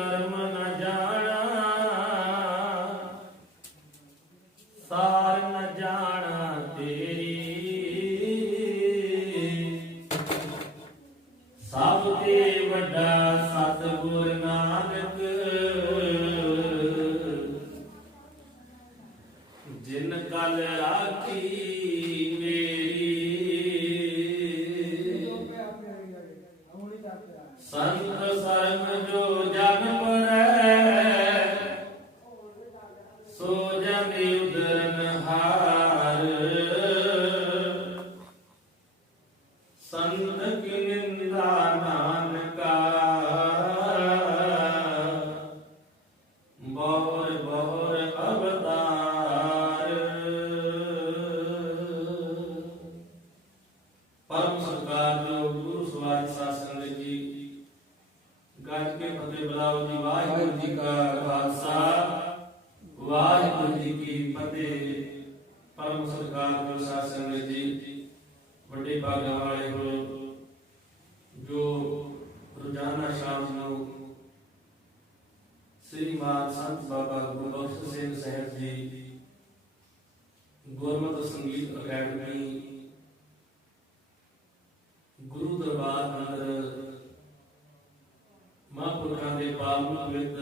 कर्म न जाना, सार न जाना तेरी। सब ते वड्डा सतगुर नानक, जिन गल राखी मेरी। संत सरम जो जन परै, सो जन उदरन हार। संत की निंदा नानका, बहुर बहुर अवतार। परम सत्कार जो गुरु सवारी साध संगत जी, गज के फतेह बुलाओ जी। वाहिगुरु जी का खालसा, वाहिगुरु जी की फतेह। परम सत्कार जो साध संगत जी, बड़े भाग्य वाले हो जो रोजाना शाम को श्रीमान संत बाबा गुरबख्श सिंह साहब जी गुरमत संगीत अकैडमी गुरु दरबार अंदर महापुरुषों के पावन पवित्र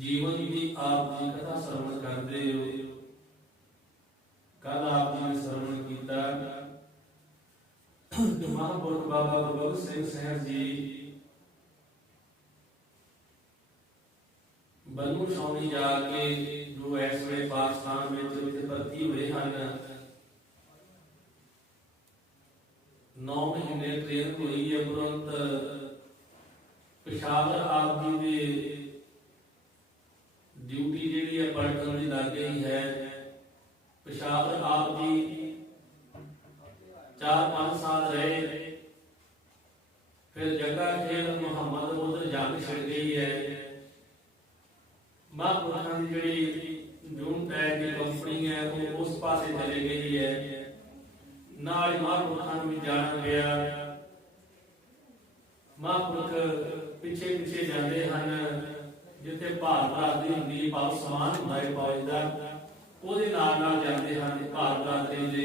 जीवन की आप जी कथा श्रवण करते हो। कल आप जी ने श्रवण किया महापुरुष बाबा गुरबख्श सिंह साहब जी बनू छावनी जाके जो इस वे पाकिस्तान में भर्ती हुए हैं। 9 महीने ट्रेन हुई है। तुरंत पेशावर आप जी की ड्यूटी जी है पलटन की लग गई है। पेशावर आप जी 4-5 साल रहे, फिर जगह खेल मुहम्मद उधर जंग छिड़ गई है। महापुरुषों की जी जून टैग की कंपनी है वो उस पासे चली गई है। नाल महापुरुषों भी जाना गया। महापुरुष पिछे पिछे जाते हैं जिथे भार बरादरी होंगी, भाव समान होंदा है फौज का, ਉਹਦੇ ਨਾਲ ਨਾਲ ਜਾਂਦੇ ਹਨ। ਭਾਰ ਬਰਾਦਰੀ ਦੇ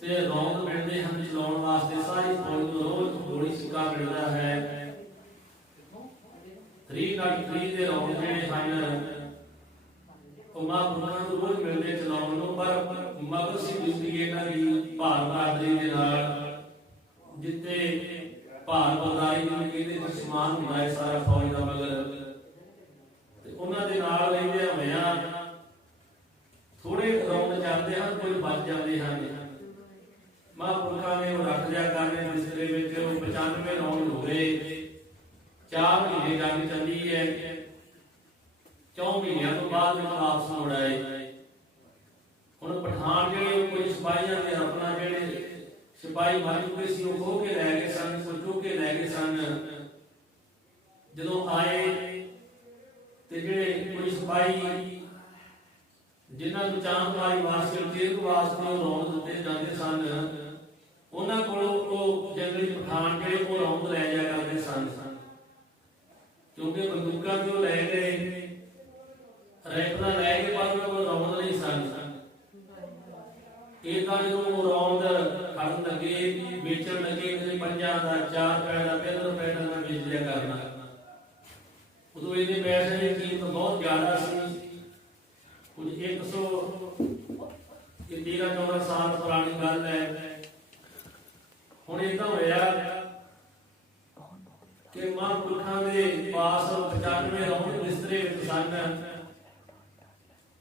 ਤੇ ਰੌਂਦ ਮਿਲਦੇ ਹਨ ਚਲਾਉਣ ਵਾਸਤੇ। ਸਾਰੀ ਫੌਜ ਨੂੰ ਰੋਜ਼ ਗੋਲੀ ਸਿੱਕਾ ਮਿਲਦਾ ਹੈ। 303 ਦੇ ਰੌਂਦ ਜਿਹੜੇ ਹਨ ਉਹ ਮਹਾਂਪੁਰਖਾਂ ਨੂੰ ਰੋਜ਼ ਮਿਲਦੇ ਚਲਾਉਣ ਨੂੰ। ਪਰ ਮਗਰ ਸੀ ਡਿਊਟੀ ਇਹਨਾਂ ਦੀ ਭਾਰ ਬਰਾਦਰੀ ਦੇ ਨਾਲ, ਜਿੱਤੇ ਭਾਰ ਬਰਦਾਰੀ ਨੂੰ ਕਹਿੰਦੇ ਸਮਾਨ ਹੁੰਦਾ ਹੈ ਸਾਰਾ ਫੌਜ ਦਾ ਮਗਰ। ਉਹਨਾਂ ਦੇ ਨਾਲ ਲੈਂਦੇ ਹੋਇਆਂ ਥੋੜੇ ਰੌਂਦ ਜਾਂਦੇ ਹਨ, ਕੋਈ ਬਚ ਜਾਂਦੇ ਹਨ। ਮਹਾਂਪੁਰਖਾਂ ਨੇ ਉਹ ਰੱਖ ਲਿਆ ਕਰਨੇ ਬਿਸਤਰੇ ਵਿੱਚ। 95 ਰੌਂਦ ਹੋ ਗਏ। 4 ਮਹੀਨੇ ਜੰਗ ਚੱਲੀ ਹੈ। 4 ਮਹੀਨਿਆਂ ਤੋਂ ਬਾਅਦ ਵਿੱਚ ਵਾਪਸ ਮੁੜ ਆਏ। ਹੁਣ ਪਠਾਨ ਜਿਹੜੇ ਕੋਈ ਸਿਪਾਹੀਆਂ ਦੇ ਆਪਣਾ ਜਿਹੜੇ ਸਿਪਾਹੀ ਮਰ ਚੁੱਕੇ ਸੀ ਉਹ ਖੋਹ ਕੇ ਲੈ ਗਏ ਸਨ, ਚੁੱਕ ਕੇ ਲੈ ਗਏ ਸਨ। ਜਦੋਂ ਆਏ ਤੇ ਜਿਹੜੇ ਕੋਈ ਸਿਪਾਹੀ ਜਿਨ੍ਹਾਂ ਨੂੰ ਚਾਂਦਮਾਰੀ ਵਾਸਤੇ ਤੇਗ ਵਾਸਤੇ ਉਹ ਰੌਂਦ ਦਿੱਤੇ ਜਾਂਦੇ ਸਨ, ਉਹਨਾਂ ਕੋਲੋਂ ਉਹ ਜੰਗਲੀ ਪਠਾਨ ਜਿਹੜੇ ਉਹ ਰੌਂਦ ਲੈ ਜਾਇਆ ਕਰਦੇ ਸਨ। ਕਿਉਂਕਿ ਬੰਦੂਕਾਂ ਜੋ ਲੈ ਗਏ, ਰਾਈਫਲਾਂ ਲੈ ਕੇ, ਪਰ ਉਹਨਾਂ ਕੋਲ ਰੌਂਦ ਨਹੀਂ ਸਨ। ਇਹ ਤਾਂ ਜਦੋਂ ਉਹ ਰੌਂਦ ਖੜਨ ਲੱਗੇ, ਵੇਚਣ ਲੱਗੇ, ਕਦੇ 50 ਦਾ 4 ਰੁਪਏ ਦਾ 3 ਰੁਪਏ ਦਾ ਵੇਚ ਲਿਆ ਕਰਨਾ। ਉਦੋਂ ਇਹਦੇ ਪੈਸੇ ਦੀ ਕੀਮਤ ਬਹੁਤ ਜ਼ਿਆਦਾ ਸੀ। ਕੁਝ 13-14 ਸਾਲ ਪੁਰਾਣੀ ਗੱਲ ਹੈ। ਹੁਣ ਏਦਾਂ ਹੋਇਆ ਕਿ ਮਹਾਂਪੁਰਖਾਂ ਦੇ ਪਾਸ 95 ਰੌਂਦ ਬਿਸਤਰੇ ਵਿੱਚ ਸਨ।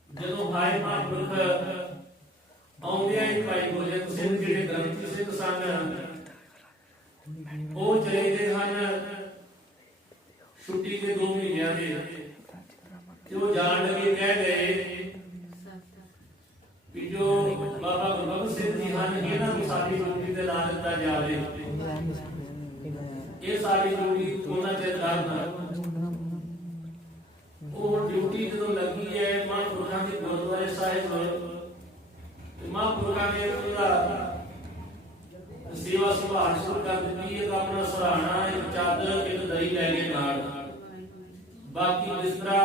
ਜਦੋਂ ਆਏ ਮਹਾਂਪੁਰਖ ਆਉਂਦਿਆਂ ਹੀ ਭਾਈ ਗੁਰਜੰਟ ਸਿੰਘ ਜਿਹੜੇ ਗ੍ਰੰਥੀ ਸਿੰਘ ਸਨ ਉਹ ਚਲੇ ਗਏ ਹਨ ਛੁੱਟੀ ਦੇ 2 ਮਹੀਨਿਆਂ ਦੇ। ਤੇ ਉਹ ਜਾਣ ਲੱਗੇ ਕਹਿ ਗਏ ਕਿ ਜੋ ਬਾਬਾ ਗੁਰਬਖਸ਼ ਸਿੰਘ ਜੀ ਹਨ ਇਹਨਾਂ ਨੂੰ ਸਾਡੀ ਡਿਊਟੀ ਤੇ ਲਾ ਦਿੱਤਾ ਜਾਵੇ। ਇਹ ਸਾਡੀ ਡਿਊਟੀ ਉਹਨਾਂ ਚਿਰ ਕਰਨਾ। ਉਹ ਡਿਊਟੀ ਜਦੋਂ ਲੱਗੀ ਹੈ ਮਹਾਂਪੁਰਖਾਂ ਦੇ ਗੁਰਦੁਆਰੇ ਸਾਹਿਬ, ਮਹਾਂਪੁਰਖਾਂ ਨੇ ਉਹਦਾ सेवा संभाल शुरू कर दी। एक अपना सराहना, एक चादर, एक दही लै गए नाल, बाकी बिस्तरा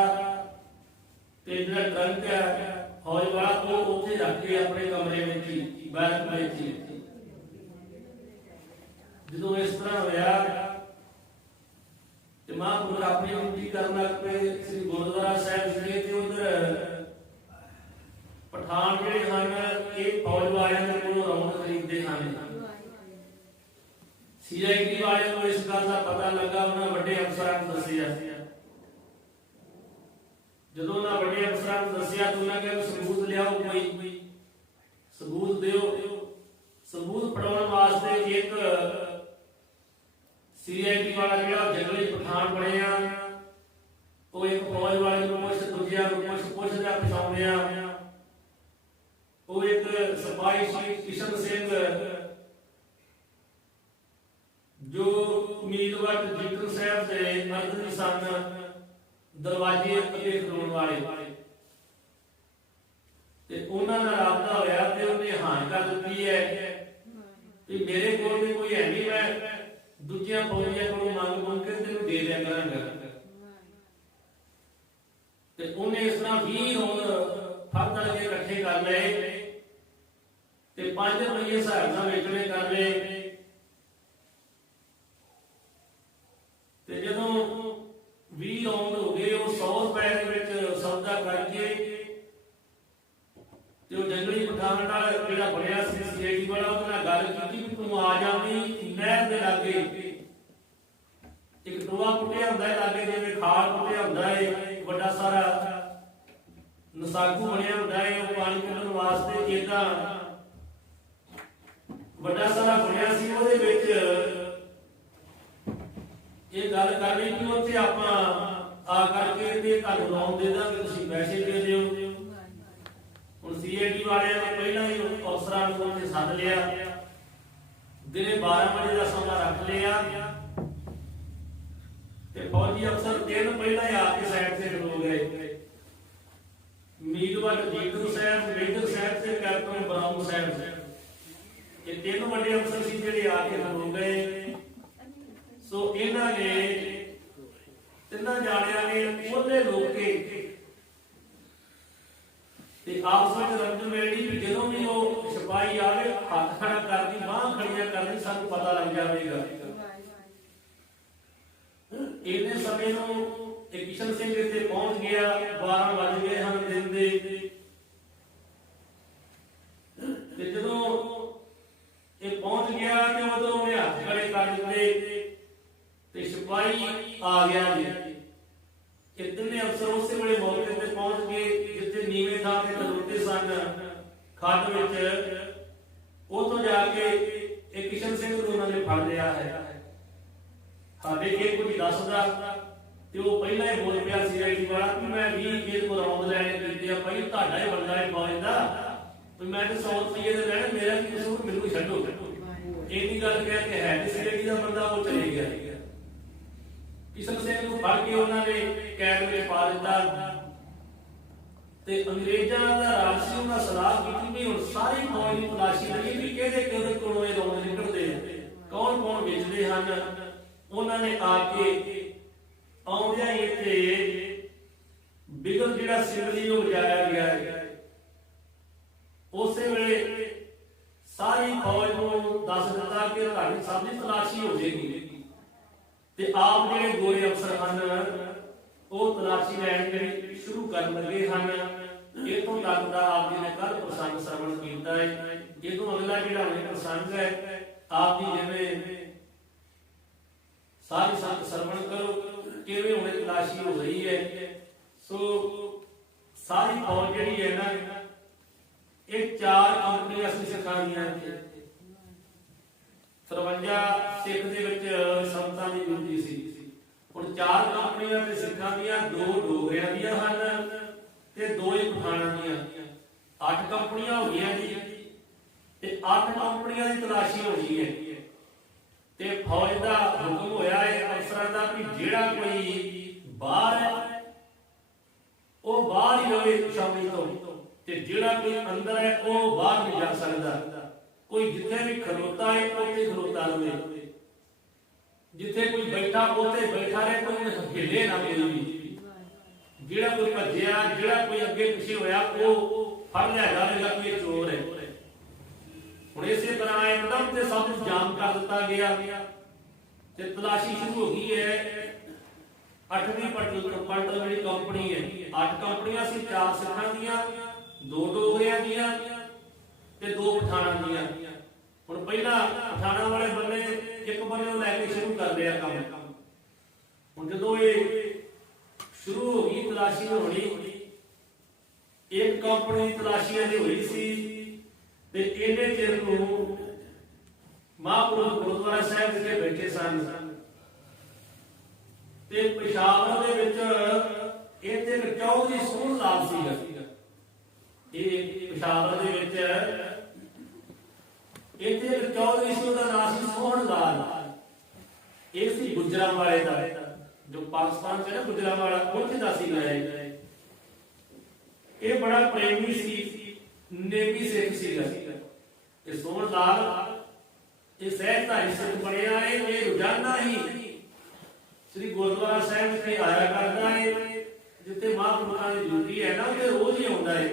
ते जिहड़ा ट्रंक है फौज वाला वो उत्थे रख के अपने कमरे में ही, बैरक में ही। जो इस तरह होया ते महापुरुष अपनी ड्यूटी करन लग पे। श्री गुरुद्वारा साहिब जी ते उधर पठान जिहड़े हन ये फौज वालियां दे कोलों रौंद खरीदते हैं। CID वाले को इस गल का पता लगा, उन्होंने बड़े अफसरां नूं दस्सिया। जदों उन्होंने बड़े अफसरां नूं दस्सिया तो उन्होंने कहा सबूत लियाओ, कोई सबूत दिओ। सबूत फड़ाउण वास्ते एक CID वाला जिहड़ा जंगली पठान बणिया वो एक फौज वाले नूं पुछ, दूजियां नूं पुछ, पुछदा पछाउंदिया वो एक सिपाही श्री किशन सिंह जो उम्मीदवार जीतन साहब से अर्जन सन, दरवाजे अगे खलोण वाले ते उन्हां नाल राबता होया ते उन्हें हां कर दित्ती है कि मेरे कोल भी कोई है नहीं, मैं दूजियां फौजियां कोलों मंग के तेनूं दे दिया करांगा। ते उन्हें इस तरह 20 रोज फड़ के इकट्ठे कर लए ते 5 रुपये हिसाब नाल वेचणे कर लए। ते जदों 20 राउंड हो गए वो 100 रुपए दे विच सौदा करके ते वो जंगली पठान नाल जिहड़ा बनया सी CID वाला उहदे नाल गल कीती कि तूं आ जावीं नहर दे लागे। एक टोआ पुट्टिया हुंदा है लागे, जिवें खाल पुट्टिया हुंदा है, वड्डा सारा नसाकू बनया हुंदा है, वो पानी पीण वास्ते इदां वड्डा सारा बनया सी। ਉਹਦੇ ਵਿੱਚ ਇਹ ਗੱਲ ਕਰ ਲਈ ਕਿ ਉੱਥੇ ਆਪਾਂ ਆ ਕਰਕੇ ਤੇ ਤੁਹਾਨੂੰ ਲੋਨ ਦੇ ਦਾਂਗੇ, ਤੁਸੀਂ ਪੈਸੇ ਦੇ ਦਿਓ। ਹੁਣ CID ਵਾਲਿਆਂ ਨੇ ਪਹਿਲਾਂ ਹੀ ਅਫਸਰਾਂ ਨੂੰ ਉੱਥੇ ਸੱਦ ਲਿਆ, ਦਿਨੇ 12 ਵਜੇ ਦਾ ਸਮਾਂ ਰੱਖ ਲਿਆ ਤੇ ਫੌਜੀ ਅਫਸਰ ਦਿਨ ਪਹਿਲਾਂ ਹੀ ਆ ਕੇ ਸਾਈਡ ਤੇ ਖਲੋ ਗਏ। ਉਮੀਦਵਾਰ ਜੀਤੂ ਸਾਹਿਬ, ਮੇਜਰ ਸਾਹਿਬ ਤੇ ਕੈਪਟਨ ਬਰਾਉਨ ਸਾਹਿਬ, ये 3 ਵੱਡੇ ਅਫਸਰ ਸੀ ਜਿਹੜੇ ਆ ਕੇ ਖਲੋ ਗਏ। ਸੋ ਇਹਨਾਂ ਨੇ ਤਿੰਨਾਂ ਜਾਣਿਆਂ ਨੇ ਉਹਦੇ ਲੋਕੇ ਤੇ ਆਪਸ ਵਿੱਚ ਰੰਜਨ ਵੇੜੀ ਵੀ ਜਦੋਂ ਵੀ ਉਹ ਸਿਪਾਹੀ ਆਵੇ ਹੱਥ ਖੜਾ ਕਰਦੀ, ਬਾਹਾਂ ਖੜੀਆਂ ਕਰਦੀ, ਸਾਨੂੰ ਪਤਾ ਲੱਗ ਜਾਵੇਗਾ। ਇਹਨੇ ਸਮੇਂ ਨੂੰ ਇਹ ਕਿਸ਼ਨ ਸਿੰਘ ਇੱਥੇ ਪਹੁੰਚ ਗਿਆ, 12 ਵੱਜ ਗਏ ਹਨ ਦਿਨ ਦੇ। ਤੇ ਜਦੋਂ ਇਹ ਪਹੁੰਚ ਗਿਆ ਤੇ ਉਦੋਂ ਉਹਨੇ ਹੱਥ ਖੜੇ ਕਰ ਦਿੱਤੇ ਤੇ ਸਿਪਾਹੀ ਆ ਗਿਆ ਜੀ। ਇਹ ਤਿੰਨੇ ਅਫਸਰ ਉਸੇ ਵੇਲੇ ਮੌਕੇ ਤੇ ਪਹੁੰਚ ਗਏ ਜਿੱਥੇ ਨੀਵੇਂ ਥਾਂ ਤੇ ਖਲੋਤੇ ਸਨ ਖੱਡ ਵਿੱਚ। ਉਹ ਤੋਂ ਜਾ ਕੇ ਇਹ ਕਿਸ਼ਨ ਸਿੰਘ ਨੂੰ ਉਹਨਾਂ ਨੇ ਫੜ ਲਿਆ ਹੈ। ਸਾਡੇ ਕੇ ਕੁਝ ਦੱਸਦਾ ਤੇ ਉਹ ਪਹਿਲਾਂ ਹੀ ਬੋਲ ਪਿਆ CID ਵਾਲਾ ਕਿ ਮੈਂ 20 ਇਹਦੇ ਕੋਲ ਰੌਂਦ ਲੈਣੇ ਕੀਤੇ ਆ, ਭਾਈ ਤੁਹਾਡਾ ਹੀ ਬੰਦਾ ਹੈ ਫੌਜ ਦਾ, ਮੈਂ ਤਾਂ 100 ਰੁਪਏ ਦੇ ਲੈਣੇ, ਮੇਰਾ ਕੀ ਕਸੂਰ, ਮੈਨੂੰ ਛੱਡੋ। ਇੰਨੀ ਗੱਲ ਕਹਿ ਕੇ ਹੈ ਤੇ CID ਦਾ ਬੰਦਾ ਉਹ ਚਲੇ ਗਿਆ। ਕਿਸ਼ਨ ਸਿੰਘ ਨੂੰ ਫੜ ਕੇ ਉਹਨਾਂ ਨੇ ਕੈਦ ਵਿੱਚ ਪਾ ਦਿੱਤਾ ਤੇ ਅੰਗਰੇਜ਼ਾਂ ਦਾ ਰਾਜ ਸੀ, ਉਹਨਾਂ ਸਲਾਹ ਕੀਤੀ ਵੀ ਹੁਣ ਸਾਰੀ ਫੌਜ ਦੀ ਤਲਾਸ਼ੀ ਲਈ ਵੀ ਕਿਹਦੇ ਕੋਲੋਂ ਇਹ ਰੌਂਦ ਨਿਕਲਦੇ ਆ, ਕੌਣ ਕੌਣ ਵੇਚਦੇ ਹਨ। ਉਹਨਾਂ ਨੇ ਆ ਕੇ ਆਉਂਦਿਆਂ ਹੀ ਇੱਥੇ ਬਿਗਲ ਜਿਹੜਾ ਸਿੰਗਲੀ ਉਹ ਵਜਾਇਆ ਗਿਆ ਹੈ। ਉਸੇ ਵੇਲੇ ਸਾਰੀ ਫੌਜ ਨੂੰ ਦੱਸ ਦਿੱਤਾ ਕਿ ਤੁਹਾਡੀ ਸਭ ਦੀ ਤਲਾਸ਼ੀ ਹੋ ਜਾਏਗੀ ਤੇ ਆਪ ਜਿਹੜੇ ਗੋਰੇ ਅਫਸਰ ਹਨ ਉਹ ਤਲਾਸ਼ੀ ਲੈਣ ਜਿਹੜੀ ਸ਼ੁਰੂ ਕਰਨ ਲੱਗੇ ਹਨ। ਇਹ ਤੋਂ ਤੱਕ ਦਾ ਆਪ ਜੀ ਨੇ ਕੱਲ ਪ੍ਰਸੰਗ ਸਰਵਣ ਕੀਤਾ ਹੈ। ਇਹ ਤੋਂ ਅਗਲਾ ਜਿਹੜਾ ਹੁਣ ਪ੍ਰਸੰਗ ਹੈ ਆਪ ਜੀ ਜਿਵੇਂ ਸਾਰੀ ਸੰਤ ਸਰਵਣ ਕਰੋ ਕਿਵੇਂ ਹੁਣ ਤਲਾਸ਼ੀ ਹੋ ਰਹੀ ਹੈ। ਸੋ ਸਾਰੀ ਫੌਜ ਜਿਹੜੀ ਹੈ ਨਾ ਇਹ 4 ਕੰਪਨੀਆਂ ਅਸੀਂ ਸਿੱਖਾਂ ਦੀਆਂ 53 ਸਿੱਖ ਦੇ ਵਿੱਚ ਸੰਤਾਂ ਦੀ ਗਿਣਤੀ ਸੀ। ਹੁਣ 4 ਕੰਪਨੀਆਂ ਤੇ ਸਿੱਖਾਂ ਦੀਆਂ 2 ਡੋਗਰਿਆਂ ਦੀਆਂ ਹਨ ਤੇ 2 ਹੀ ਪਠਾਨਾਂ ਦੀਆਂ। 8 ਕੰਪਨੀਆਂ ਹੋ ਗਈਆਂ ਜੀ ਤੇ 8 ਕੰਪਨੀਆਂ ਦੀ ਤਲਾਸ਼ੀ ਹੋਣੀ ਹੈ ਤੇ ਫੌਜ ਦਾ ਹੁਕਮ ਹੋਇਆ ਹੈ ਅਫਸਰਾਂ ਦਾ ਕਿ ਜਿਹੜਾ ਕੋਈ ਬਾਹਰ ਹੈ ਉਹ ਬਾਹਰ ਹੀ ਰਹੇ ਸ਼ਾਮੀ ਤੋਂ ਤੇ ਜਿਹੜਾ ਕੋਈ ਅੰਦਰ ਹੈ ਉਹ ਬਾਹਰ ਨਹੀਂ ਜਾ ਸਕਦਾ। ਕੋਈ ਜਿੱਥੇ ਵੀ ਖਲੋਤਾ ਹੈ ਉੱਥੇ ਖਲੋ ਲਵੇ, ਜਿੱਥੇ ਕੋਈ ਬੈਠਾ ਉੱਥੇ ਬੈਠਾ ਰਹੇ, ਕੋਈ ਹਿੱਲੇ ਨਾ ਕੋਈ ਵੀ। ਜਿਹੜਾ ਕੋਈ ਭੱਜਿਆ, ਜਿਹੜਾ ਕੋਈ ਅੱਗੇ ਪਿੱਛੇ ਹੋਇਆ, ਉਹ ਫੜ ਲਿਆ ਜਾਵੇਗਾ ਕਿ ਇਹ ਚੋਰ ਹੈ। ਹੁਣ ਇਸੇ ਤਰ੍ਹਾਂ ਇੱਕਦਮ ਤੇ ਸਭ ਕੁਝ ਜਾਮ ਕਰ ਦਿੱਤਾ ਗਿਆ ਤੇ ਤਲਾਸ਼ੀ ਸ਼ੁਰੂ ਹੋ ਗਈ ਹੈ। 8ਵੀਂ ਪਲਟਨ ਜਿਹੜੀ ਕੰਪਨੀ ਹੈ, 8 ਕੰਪਨੀਆਂ ਸੀ, 4 ਸਿੱਖਾਂ ਦੀਆਂ, 2 ਡੋਗਰਿਆਂ ਦੀਆਂ ਤੇ 2 ਪਠਾਣਾਂ ਦੀਆਂ। ਹੁਣ ਪਹਿਲਾਂ ਪਠਾਣਾਂ ਵਾਲੇ ਬੰਦੇ ਇੱਕ ਬੰਦੇ ਨੂੰ ਲੈ ਕੇ ਸ਼ੁਰੂ ਕਰ ਲਿਆ ਕੰਮ। ਹੁਣ ਜਦੋਂ ਇਹ ਸ਼ੁਰੂ ਹੋ ਗਈ ਤਲਾਸ਼ੀ ਹੋਣੀ, ਇੱਕ ਕੰਪਨੀ ਦੀ ਤਲਾਸ਼ੀ ਦੀ ਹੋਈ ਸੀ ਤੇ ਇਹਨੇ ਚਿਰ ਨੂੰ ਮਹਾਂਪੁਰਖ ਗੁਰਦੁਆਰਾ ਸਾਹਿਬ ਵਿਖੇ ਬੈਠੇ ਸਨ ਤੇ ਪੇਸ਼ਾਵਰ ਦੇ ਵਿੱਚ ਇੱਥੇ ਇੱਕ ਚੌਧਰੀ ਸੋਹਣ ਲਾਲ ਸੀਗਾ। ਇਹ ਪੇਸ਼ਾਵਰ ਦੇ ਵਿੱਚ ਇੱਥੇ ਇੱਕ ਚੌਧਰੀ ਸੀ, ਉਹਦਾ ਨਾਮ ਸੀ ਸੋਹਣ ਲਾਲ। ਇਹ ਸੀ ਗੁਜਰਾਂਵਾਲੇ ਦਾ, ਜੋ ਪਾਕਿਸਤਾਨ ਚ ਨਾ ਗੁਜਰਾਂਵਾਲਾ, ਉੱਥੇ ਦਾ ਸੀਗਾ। ਇਹ ਬੜਾ ਪ੍ਰੇਮੀ ਸੀ, ਨੇਕੀ ਸਿੱਖ ਸੀਗਾ। ਇਹ ਸੋਹਣ ਲਾਲ ਇਹ ਸਹਿਜਧਾਰੀ ਸਿੱਖ ਬਣਿਆ ਹੈ। ਇਹ ਰੋਜ਼ਾਨਾ ਹੀ ਸ੍ਰੀ ਗੁਰਦੁਆਰਾ ਸਾਹਿਬ ਵਿਖੇ ਆਇਆ ਕਰਦਾ ਹੈ, ਜਿੱਥੇ ਮਹਾਂਪੁਰਖਾਂ ਦੀ ਡਿਊਟੀ ਹੈ ਨਾ, ਤੇ ਰੋਜ਼ ਹੀ ਆਉਂਦਾ ਹੈ।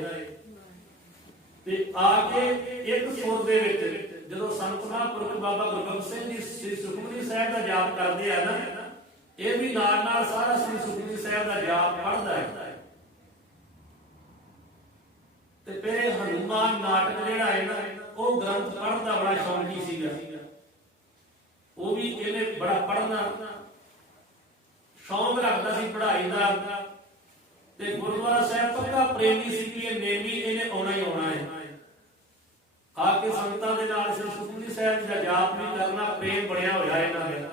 ਤੇ ਆ ਕੇ ਇੱਕ ਸੁਰ ਦੇ ਵਿੱਚ ਜਦੋਂ ਸੰਤ ਮਹਾਂਪੁਰਖ ਬਾਬਾ ਗੁਰਬਖਸ਼ ਸਿੰਘ ਜੀ ਸ੍ਰੀ ਸੁਖਮਨੀ ਸਾਹਿਬ ਦਾ ਜਾਪ ਕਰਦੇ ਆ ਨਾ, ਇਹ ਵੀ ਨਾਲ ਨਾਲ ਸਾਰਾ ਸ੍ਰੀ ਸੁਖਮਨੀ ਸਾਹਿਬ ਦਾ ਜਾਪ ਪੜ੍ਹਦਾ ਹੈ। ਤੇ ਫਿਰ ਹਨੂਮਾਨ ਨਾਟਕ ਜਿਹੜਾ ਹੈ ਨਾ, ਉਹ ਗ੍ਰੰਥ ਪੜ੍ਹਨ ਦਾ ਬੜਾ ਸ਼ੌਂਕੀ ਸੀਗਾ। ਉਹ ਵੀ ਇਹਨੇ ਬੜਾ ਪੜ੍ਹਨਾ ਸ਼ੌਂਕ ਰੱਖਦਾ ਸੀ ਪੜ੍ਹਾਈ ਦਾ। ਤੇ ਗੁਰਦੁਆਰਾ ਸਾਹਿਬ ਪੱਕਾ ਪ੍ਰੇਮੀ ਸੀ ਕਿ ਇਹ ਨੇਮੀ ਇਹਨੇ ਆਉਣਾ ਹੀ ਆਉਣਾ ਹੈ। ਆ ਕੇ ਸੰਗਤਾਂ ਦੇ ਨਾਲ ਸ੍ਰੀ ਸੁਖਮਨੀ ਸਾਹਿਬ ਦਾ ਜਾਪ ਵੀ ਕਰਨਾ, ਪ੍ਰੇਮ ਬਣਿਆ ਹੋਇਆ ਇਹਨਾਂ ਦਾ।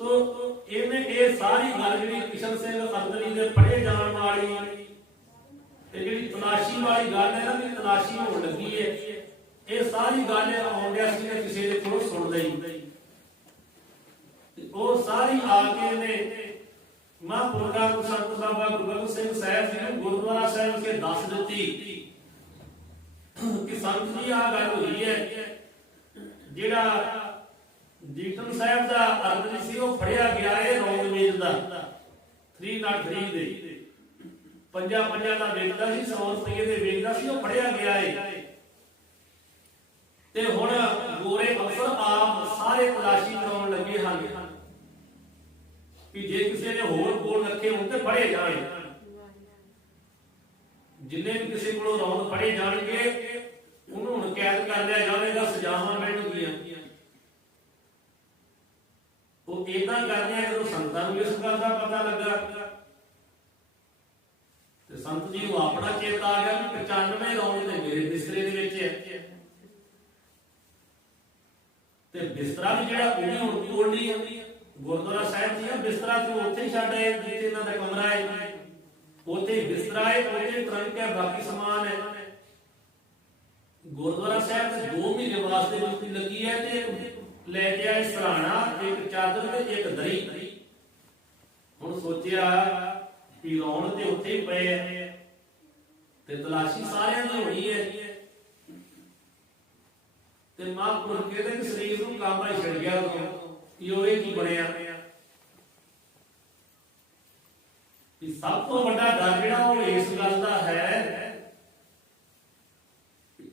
ਸੋ ਇਹਨੇ ਇਹ ਸਾਰੀ ਗੱਲ ਜਿਹੜੀ ਕਿਸ਼ਨ ਸਿੰਘ ਅਰਦਲੀ ਦੇ ਪੜ੍ਹੇ ਜਾਣ ਵਾਲੀ ਤੇ ਜਿਹੜੀ ਤਲਾਸ਼ੀ ਵਾਲੀ ਗੱਲ ਹੈ ਨਾ, ਵੀ ਤਲਾਸ਼ੀ ਹੋਣ ਲੱਗੀ ਹੈ, ਇਹ ਸਾਰੀ ਗੱਲ ਆਉਂਦਿਆ ਸੀ ਕਿਸੇ ਦੇ ਕੋਲੋਂ ਸੁਣ ਲਈ। ਉਹ ਸਾਰੀ ਆ ਕੇ ਨੇ ਮਹਾਂਪੁਰਖਾਂ ਨੂੰ ਸੰਤ ਬਾਬਾ ਗੁਰਬਖਸ਼ ਸਿੰਘ ਸਾਹਿਬ ਜੀ ਨੂੰ ਗੁਰਦੁਆਰਾ ਸਾਹਿਬ ਵਿਖੇ ਦੱਸ ਦਿੱਤੀ ਕਿ ਸੰਤ ਜੀ ਆਹ ਗੱਲ ਹੋਈ ਹੈ। ਜਿਹੜਾ ਜੀਤਨ ਸਾਹਿਬ ਦਾ ਅਰਦਲੀ ਸੀ, ਉਹ ਫੜਿਆ ਗਿਆ ਹੈ ਰੌਂਗਮੇਜ ਦਾ 303 ਦੇ ਪੰਜਾਂ ਦਾ ਵੇਚਦਾ ਸੀ, 100 ਰੁਪਏ ਦੇ ਵੇਚਦਾ ਸੀ, ਉਹ ਫੜਿਆ ਗਿਆ ਹੈ। ਤੇ ਹੁਣ ਗੋਰੇ ਅਫਸਰ ਆਪ ਸਾਰੇ ਤਲਾਸ਼ੀ ਕਰਾਉਣ ਲੱਗੇ ਹਨ ਕਿ ਜੇ ਕਿਸੇ ਨੇ ਹੋਰ ਕੋਲ ਰੱਖੇ ਹੋਣ ਤੇ ਫੜੇ ਜਾਣ। ਜਿੰਨੇ ਵੀ ਕਿਸੇ ਕੋਲੋਂ ਰੌਂਦ ਫੜੇ ਜਾਣਗੇ ਉਹਨੂੰ ਹੁਣ ਕੈਦ ਕਰ ਲਿਆ ਜਾਵੇਗਾ, ਸਜ਼ਾਵਾਂ ਮਿਲਣਗੀਆਂ। ਉਹ ਇਦਾਂ ਕਰਦੇ ਆ। ਜਦੋਂ ਸੰਤਾਂ ਨੂੰ ਇਸ ਗੱਲ ਦਾ ਪਤਾ ਲੱਗਾ ਤੇ ਸੰਤ ਜੀ ਨੂੰ ਆਪਣਾ ਚੇਤਾ ਆ ਗਿਆ ਕਿ 95 ਰੌਂਦ ਨੇ ਮੇਰੇ ਬਿਸਤਰੇ ਦੇ ਵਿੱਚ ਹੈ। ਤੇ ਬਿਸਤਰਾ ਵੀ ਜਿਹੜਾ ਉਹ ਵੀ ਹੁਣ ਕੋਲਣੀ ਹੈ ਗੁਰਦੁਆਰਾ ਸਾਹਿਬ ਜੀ। ਬਿਸਤਰਾ ਤੇ ਉੱਥੇ ਹੀ ਛੱਡ ਆਏ, ਜਿੱਥੇ ਇਹਨਾਂ ਦਾ ਕਮਰਾ ਹੈ ਉੱਥੇ ਬਿਸਤਰਾ ਹੈ, ਉੱਥੇ ਟਰੰਕ ਹੈ, ਬਾਕੀ ਸਮਾਨ ਹੈ। ਗੁਰਦੁਆਰਾ ਸਾਹਿਬ ਤੇ 2 ਮਹੀਨੇ ਵਾਸਤੇ ਡਿਊਟੀ ਲੱਗੀ ਹੈ ਤੇ ਲੈ ਕੇ ਆਏ ਸਰਾਣਾ, ਇੱਕ ਚਾਦਰ ਤੇ ਇੱਕ ਦਰੀ। ਹੁਣ ਸੋਚਿਆ ਕਿ ਰੌਣ ਤੇ ਉੱਥੇ ਹੀ ਪਏ ਆ ਤੇ ਤਲਾਸ਼ੀ ਸਾਰਿਆਂ ਦੀ ਹੋਣੀ ਹੈ। ਤੇ ਮਹਾਂਪੁਰਖ ਕਹਿੰਦੇ ਕਿ ਸਰੀਰ ਨੂੰ ਕਾਮਾ ਛੱਡ ਗਿਆ ਕਿ ਉਹ ਇਹ ਕੀ ਬਣਿਆ। ਕਿ ਸਭ ਤੋਂ ਵੱਡਾ ਡਰ ਜਿਹੜਾ ਉਹ ਇਸ ਗੱਲ ਦਾ ਹੈ,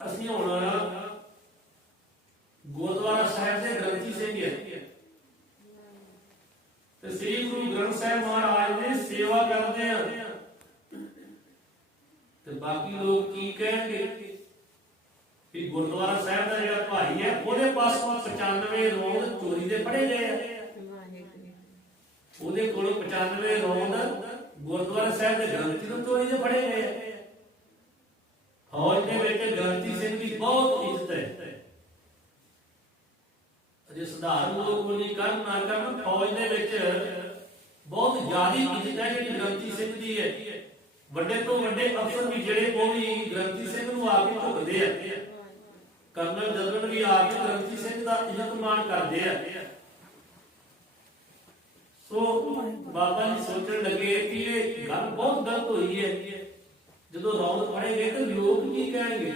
ਅਸੀਂ ਹੁਣ ਗੁਰਦੁਆਰਾ ਸਾਹਿਬ ਦੇ ਗ੍ਰੰਥੀ ਸਿੰਘ ਹੈ ਤੇ ਸ੍ਰੀ ਗੁਰੂ ਗ੍ਰੰਥ ਸਾਹਿਬ ਮਹਾਰਾਜ ਦੀ ਸੇਵਾ ਕਰਦੇ ਆ ਤੇ ਬਾਕੀ ਲੋਕ ਕੀ ਕਹਿਣਗੇ ਕਿ ਗੁਰਦੁਆਰਾ ਸਾਹਿਬ ਦਾ ਜਿਹੜਾ ਭਾਈ ਹੈ ਉਹਦੇ ਪਾਸੋਂ 95 ਰੌਂਦ ਚੋਰੀ ਦੇ ਫੜੇ ਗਏ ਆ। ਉਹਦੇ ਕੋਲੋਂ 95 ਰੌਂਦ ਗੁਰਦੁਆਰਾ ਸਾਹਿਬ ਦੇ ਗ੍ਰੰਥੀ ਨੂੰ ਚੋਰੀ ਦੇ ਫੜੇ ਗਏ ਆ। ਫੌਜ ਦੇ ਵਿੱਚ ਗ੍ਰੰਥੀ ਸਿੰਘ ਦੀ ਬਹੁਤ ਇੱਜ਼ਤ ਹੈ। ਅਜੇ ਸਧਾਰਨ ਲੋਕ ਉਹ ਨਹੀਂ ਕਰਨ ਨਾ ਕਰਨ, ਫੌਜ ਦੇ ਵਿੱਚ ਬਹੁਤ ਜ਼ਿਆਦਾ ਇੱਜ਼ਤ ਹੈ ਜਿਹੜੀ ਗ੍ਰੰਥੀ ਸਿੰਘ ਦੀ ਹੈ। ਵੱਡੇ ਤੋਂ ਵੱਡੇ ਅਫਸਰ ਵੀ ਜਿਹੜੇ ਉਹ ਵੀ ਗ੍ਰੰਥੀ ਸਿੰਘ ਨੂੰ ਆ ਕੇ ਝੁਕਦੇ ਆ। ਕਰਨਲ ਜਨਰਲ ਵੀ ਆ ਕੇ ਗ੍ਰੰਥੀ ਸਿੰਘ ਦਾ ਇੱਜ਼ਤ ਮਾਣ ਕਰਦੇ ਆ। ਸੋ ਬਾਬਾ ਜੀ ਸੋਚਣ ਲੱਗੇ ਕਿ ਇਹ ਗੱਲ ਬਹੁਤ ਗਲਤ ਹੋਈ ਹੈ। ਜਦੋਂ ਰੌਂਦ ਫੜੇ ਗਏ ਤਾਂ ਲੋਕ ਕੀ ਕਹਿਣਗੇ।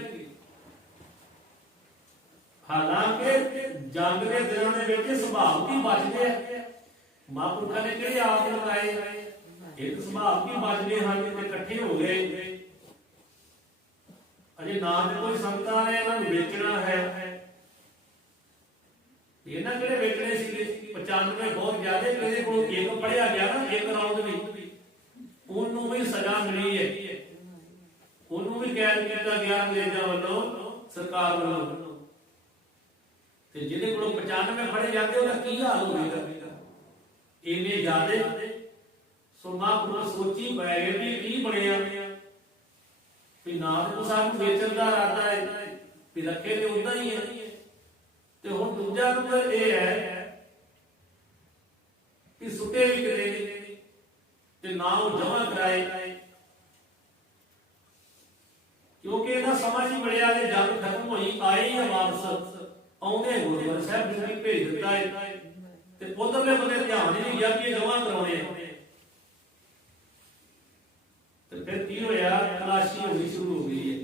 ਹਾਲਾਂਕਿ ਜੰਗ ਦੇ ਦਿਨਾਂ ਦੇ ਵਿੱਚ ਸੁਭਾਅ ਕੀ ਬਚਦੇ ਆ, ਮਹਾਂਪੁਰਖਾਂ ਨੇ ਕਿਹੜੇ ਆਪ ਲਗਾਏ, ਇੱਕ ਸੁਭਾਅ ਕੀ ਬਚਦੇ ਹਨ ਤੇ ਇਕੱਠੇ ਹੋ ਗਏ। ਅਜੇ ਨਾ ਤੇ ਕੋਈ ਸੰਤਾਂ ਨੇ ਇਹਨਾਂ ਨੂੰ ਵੇਚਣਾ ਹੈ, ਇਹਨਾਂ ਕਿਹੜੇ ਵੇਚਣੇ ਸੀਗੇ। 95 ਬਹੁਤ ਜ਼ਿਆਦਾ, ਕਿਸੇ ਕੋਲ ਇੱਕ ਪੜਿਆ ਗਿਆ ਨਾ ਇੱਕ ਰਾਉਂਡ ਵੀ, ਉਹਨੂੰ ਵੀ ਸਜ਼ਾ ਮਿਲੀ ਹੈ, ਉਹਨੂੰ ਵੀ ਕੈਦ ਕੀਤਾ ਗਿਆ ਅੰਗਰੇਜ਼ਾਂ ਵੱਲੋਂ, ਸਰਕਾਰ ਵੱਲੋਂ। ਤੇ ਜਿਹਦੇ ਕੋਲੋਂ 95 ਫੜੇ ਜਾਂਦੇ ਉਹਦਾ ਕੀ ਹਾਲ ਹੋਵੇਗਾ, ਇੰਨੇ ਜ਼ਿਆਦੇ। ਸੋ ਮਹਾਂਪੁਰਖ ਸੋਚੀ ਪੈ ਗਏ ਵੀ ਕੀ ਬਣਿਆ, ਵੀ ਨਾ ਤਾਂ ਸਾਨੂੰ ਵੇਚਣ ਦਾ ਇਰਾਦਾ ਹੈ, ਵੀ ਰੱਖੇ ਤੇ ਉਦਾਂ ਹੀ ਹੈ। ਤੇ ਹੁਣ ਦੂਜਾ ਨੰਬਰ ਇਹ ਹੈ ਕਿ ਸੁੱਟੇ ਵੀ ਕਰੇ ਤੇ ਨਾ ਉਹ ਜਮ੍ਹਾਂ ਕਰਾਏ, ਕਿਉਂਕਿ ਇਹਦਾ ਸਮਝ ਹੀ ਮਿਲਿਆ ਕਿ ਜੰਗ ਖਤਮ ਹੋਈ, ਆਏ ਆ ਵਾਪਸ, ਆਉਂਦੇ ਗੁਰਦੁਆਰਾ ਸਾਹਿਬ ਨੂੰ ਭੇਜ ਦਿੱਤਾ ਹੈ। ਤੇ ਉਧਰਲੇ ਬੰਦੇ ਧਿਆਨ ਹੀ ਨਹੀਂ ਗਿਆ ਕਿ ਇਹ ਜਮ੍ਹਾਂ ਕਰਾਉਣੇ ਆ। ਤੇ ਫਿਰ ਕੀ ਹੋਇਆ, ਤਲਾਸ਼ੀ ਹੋਣੀ ਸ਼ੁਰੂ ਹੋ ਗਈ ਹੈ।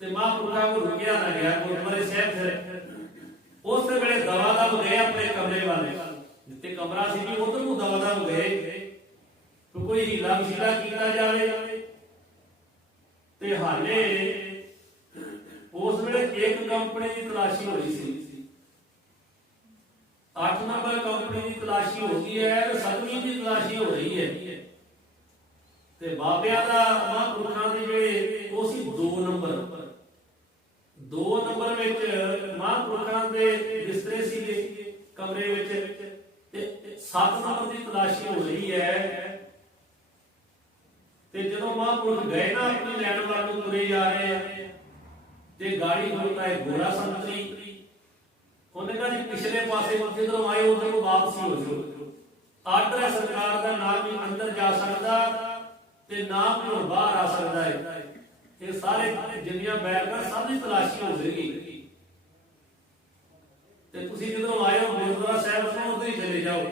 ਤੇ ਮਹਾਂਪੁਰਖਾਂ ਨੂੰ ਰੁਕਿਆ ਨਾ ਗਿਆ ਗੁਰਦੁਆਰੇ ਸਾਹਿਬ ਫਿਰ। ਉਸ ਵੇਲੇ ਦਵਾ ਦਾ ਗਏ ਆਪਣੇ ਕਮਰੇ ਵੱਲ, ਜਿੱਥੇ ਕਮਰਾ ਸੀ ਜੀ ਉਧਰ ਨੂੰ ਦਵਾ ਦਾ ਗਏ, ਕੋਈ ਹੀਲਾ ਵਸੀਲਾ ਕੀਤਾ ਜਾਵੇ। ਤੇ ਹਾਲੇ ਉਸ ਵੇਲੇ ਇੱਕ ਕੰਪਨੀ ਦੀ ਤਲਾਸ਼ੀ ਹੋਈ ਸੀ, 8 ਨੰਬਰ ਕੰਪਨੀ ਦੀ ਤਲਾਸ਼ੀ ਹੋ ਗਈ ਹੈ, 7ਵੀਂ ਦੀ ਤਲਾਸ਼ੀ ਹੋ ਰਹੀ ਹੈ। ਤੇ ਬਾਬਿਆਂ ਦਾ ਮਹਾਂਪੁਰਖਾਂ ਦੇ ਜਿਹੜੇ ਉਹ ਸੀ 2 ਨੰਬਰ ਵਿੱਚ ਮਹਾਂਪੁਰਖਾਂ ਦੇ ਬਿਸਤਰੇ ਸੀਗੇ ਕਮਰੇ ਵਿੱਚ, ਤੇ 7 ਨੰਬਰ ਦੀ ਤਲਾਸ਼ੀ ਹੋ ਰਹੀ ਹੈ। ਤੇ ਜਦੋਂ ਮਹਾਂਪੁਰਖ ਗਏ ਨਾ ਆਪਣੀ ਲੈਣ ਵੱਲ ਨੂੰ ਤੁਰੇ ਜਾ ਰਹੇ ਆ, ਤੇ ਗਾੜੀ ਹੋਣਾ ਹੈ ਗੋਰਾ ਸੰਤਰੀ, ਉਹਨੇ ਕਹਾ ਜੀ ਪਿਛਲੇ ਪਾਸੇ ਜਿੱਧਰੋਂ ਆਏ ਉਧਰ ਨੂੰ ਵਾਪਸ ਹੋ ਜਾਓ, ਆਰਡਰ ਹੈ ਸਰਕਾਰ ਦਾ, ਨਾ ਵੀ ਅੰਦਰ ਜਾ ਸਕਦਾ ਤੇ ਨਾ ਵੀ ਬਾਹਰ ਆ ਸਕਦਾ ਹੈ। ਇਹ ਸਾਰੇ ਜਿੰਨੀਆਂ ਬੈਠਕਾਂ ਸਭ ਦੀ ਤਲਾਸ਼ੀ ਹੋ ਜਾਏਗੀ, ਤੇ ਤੁਸੀਂ ਜਦੋਂ ਆਏ ਹੋ ਗੁਰਦੁਆਰਾ ਸਾਹਿਬ ਤੋਂ ਉਧਰ ਹੀ ਚਲੇ ਜਾਓ।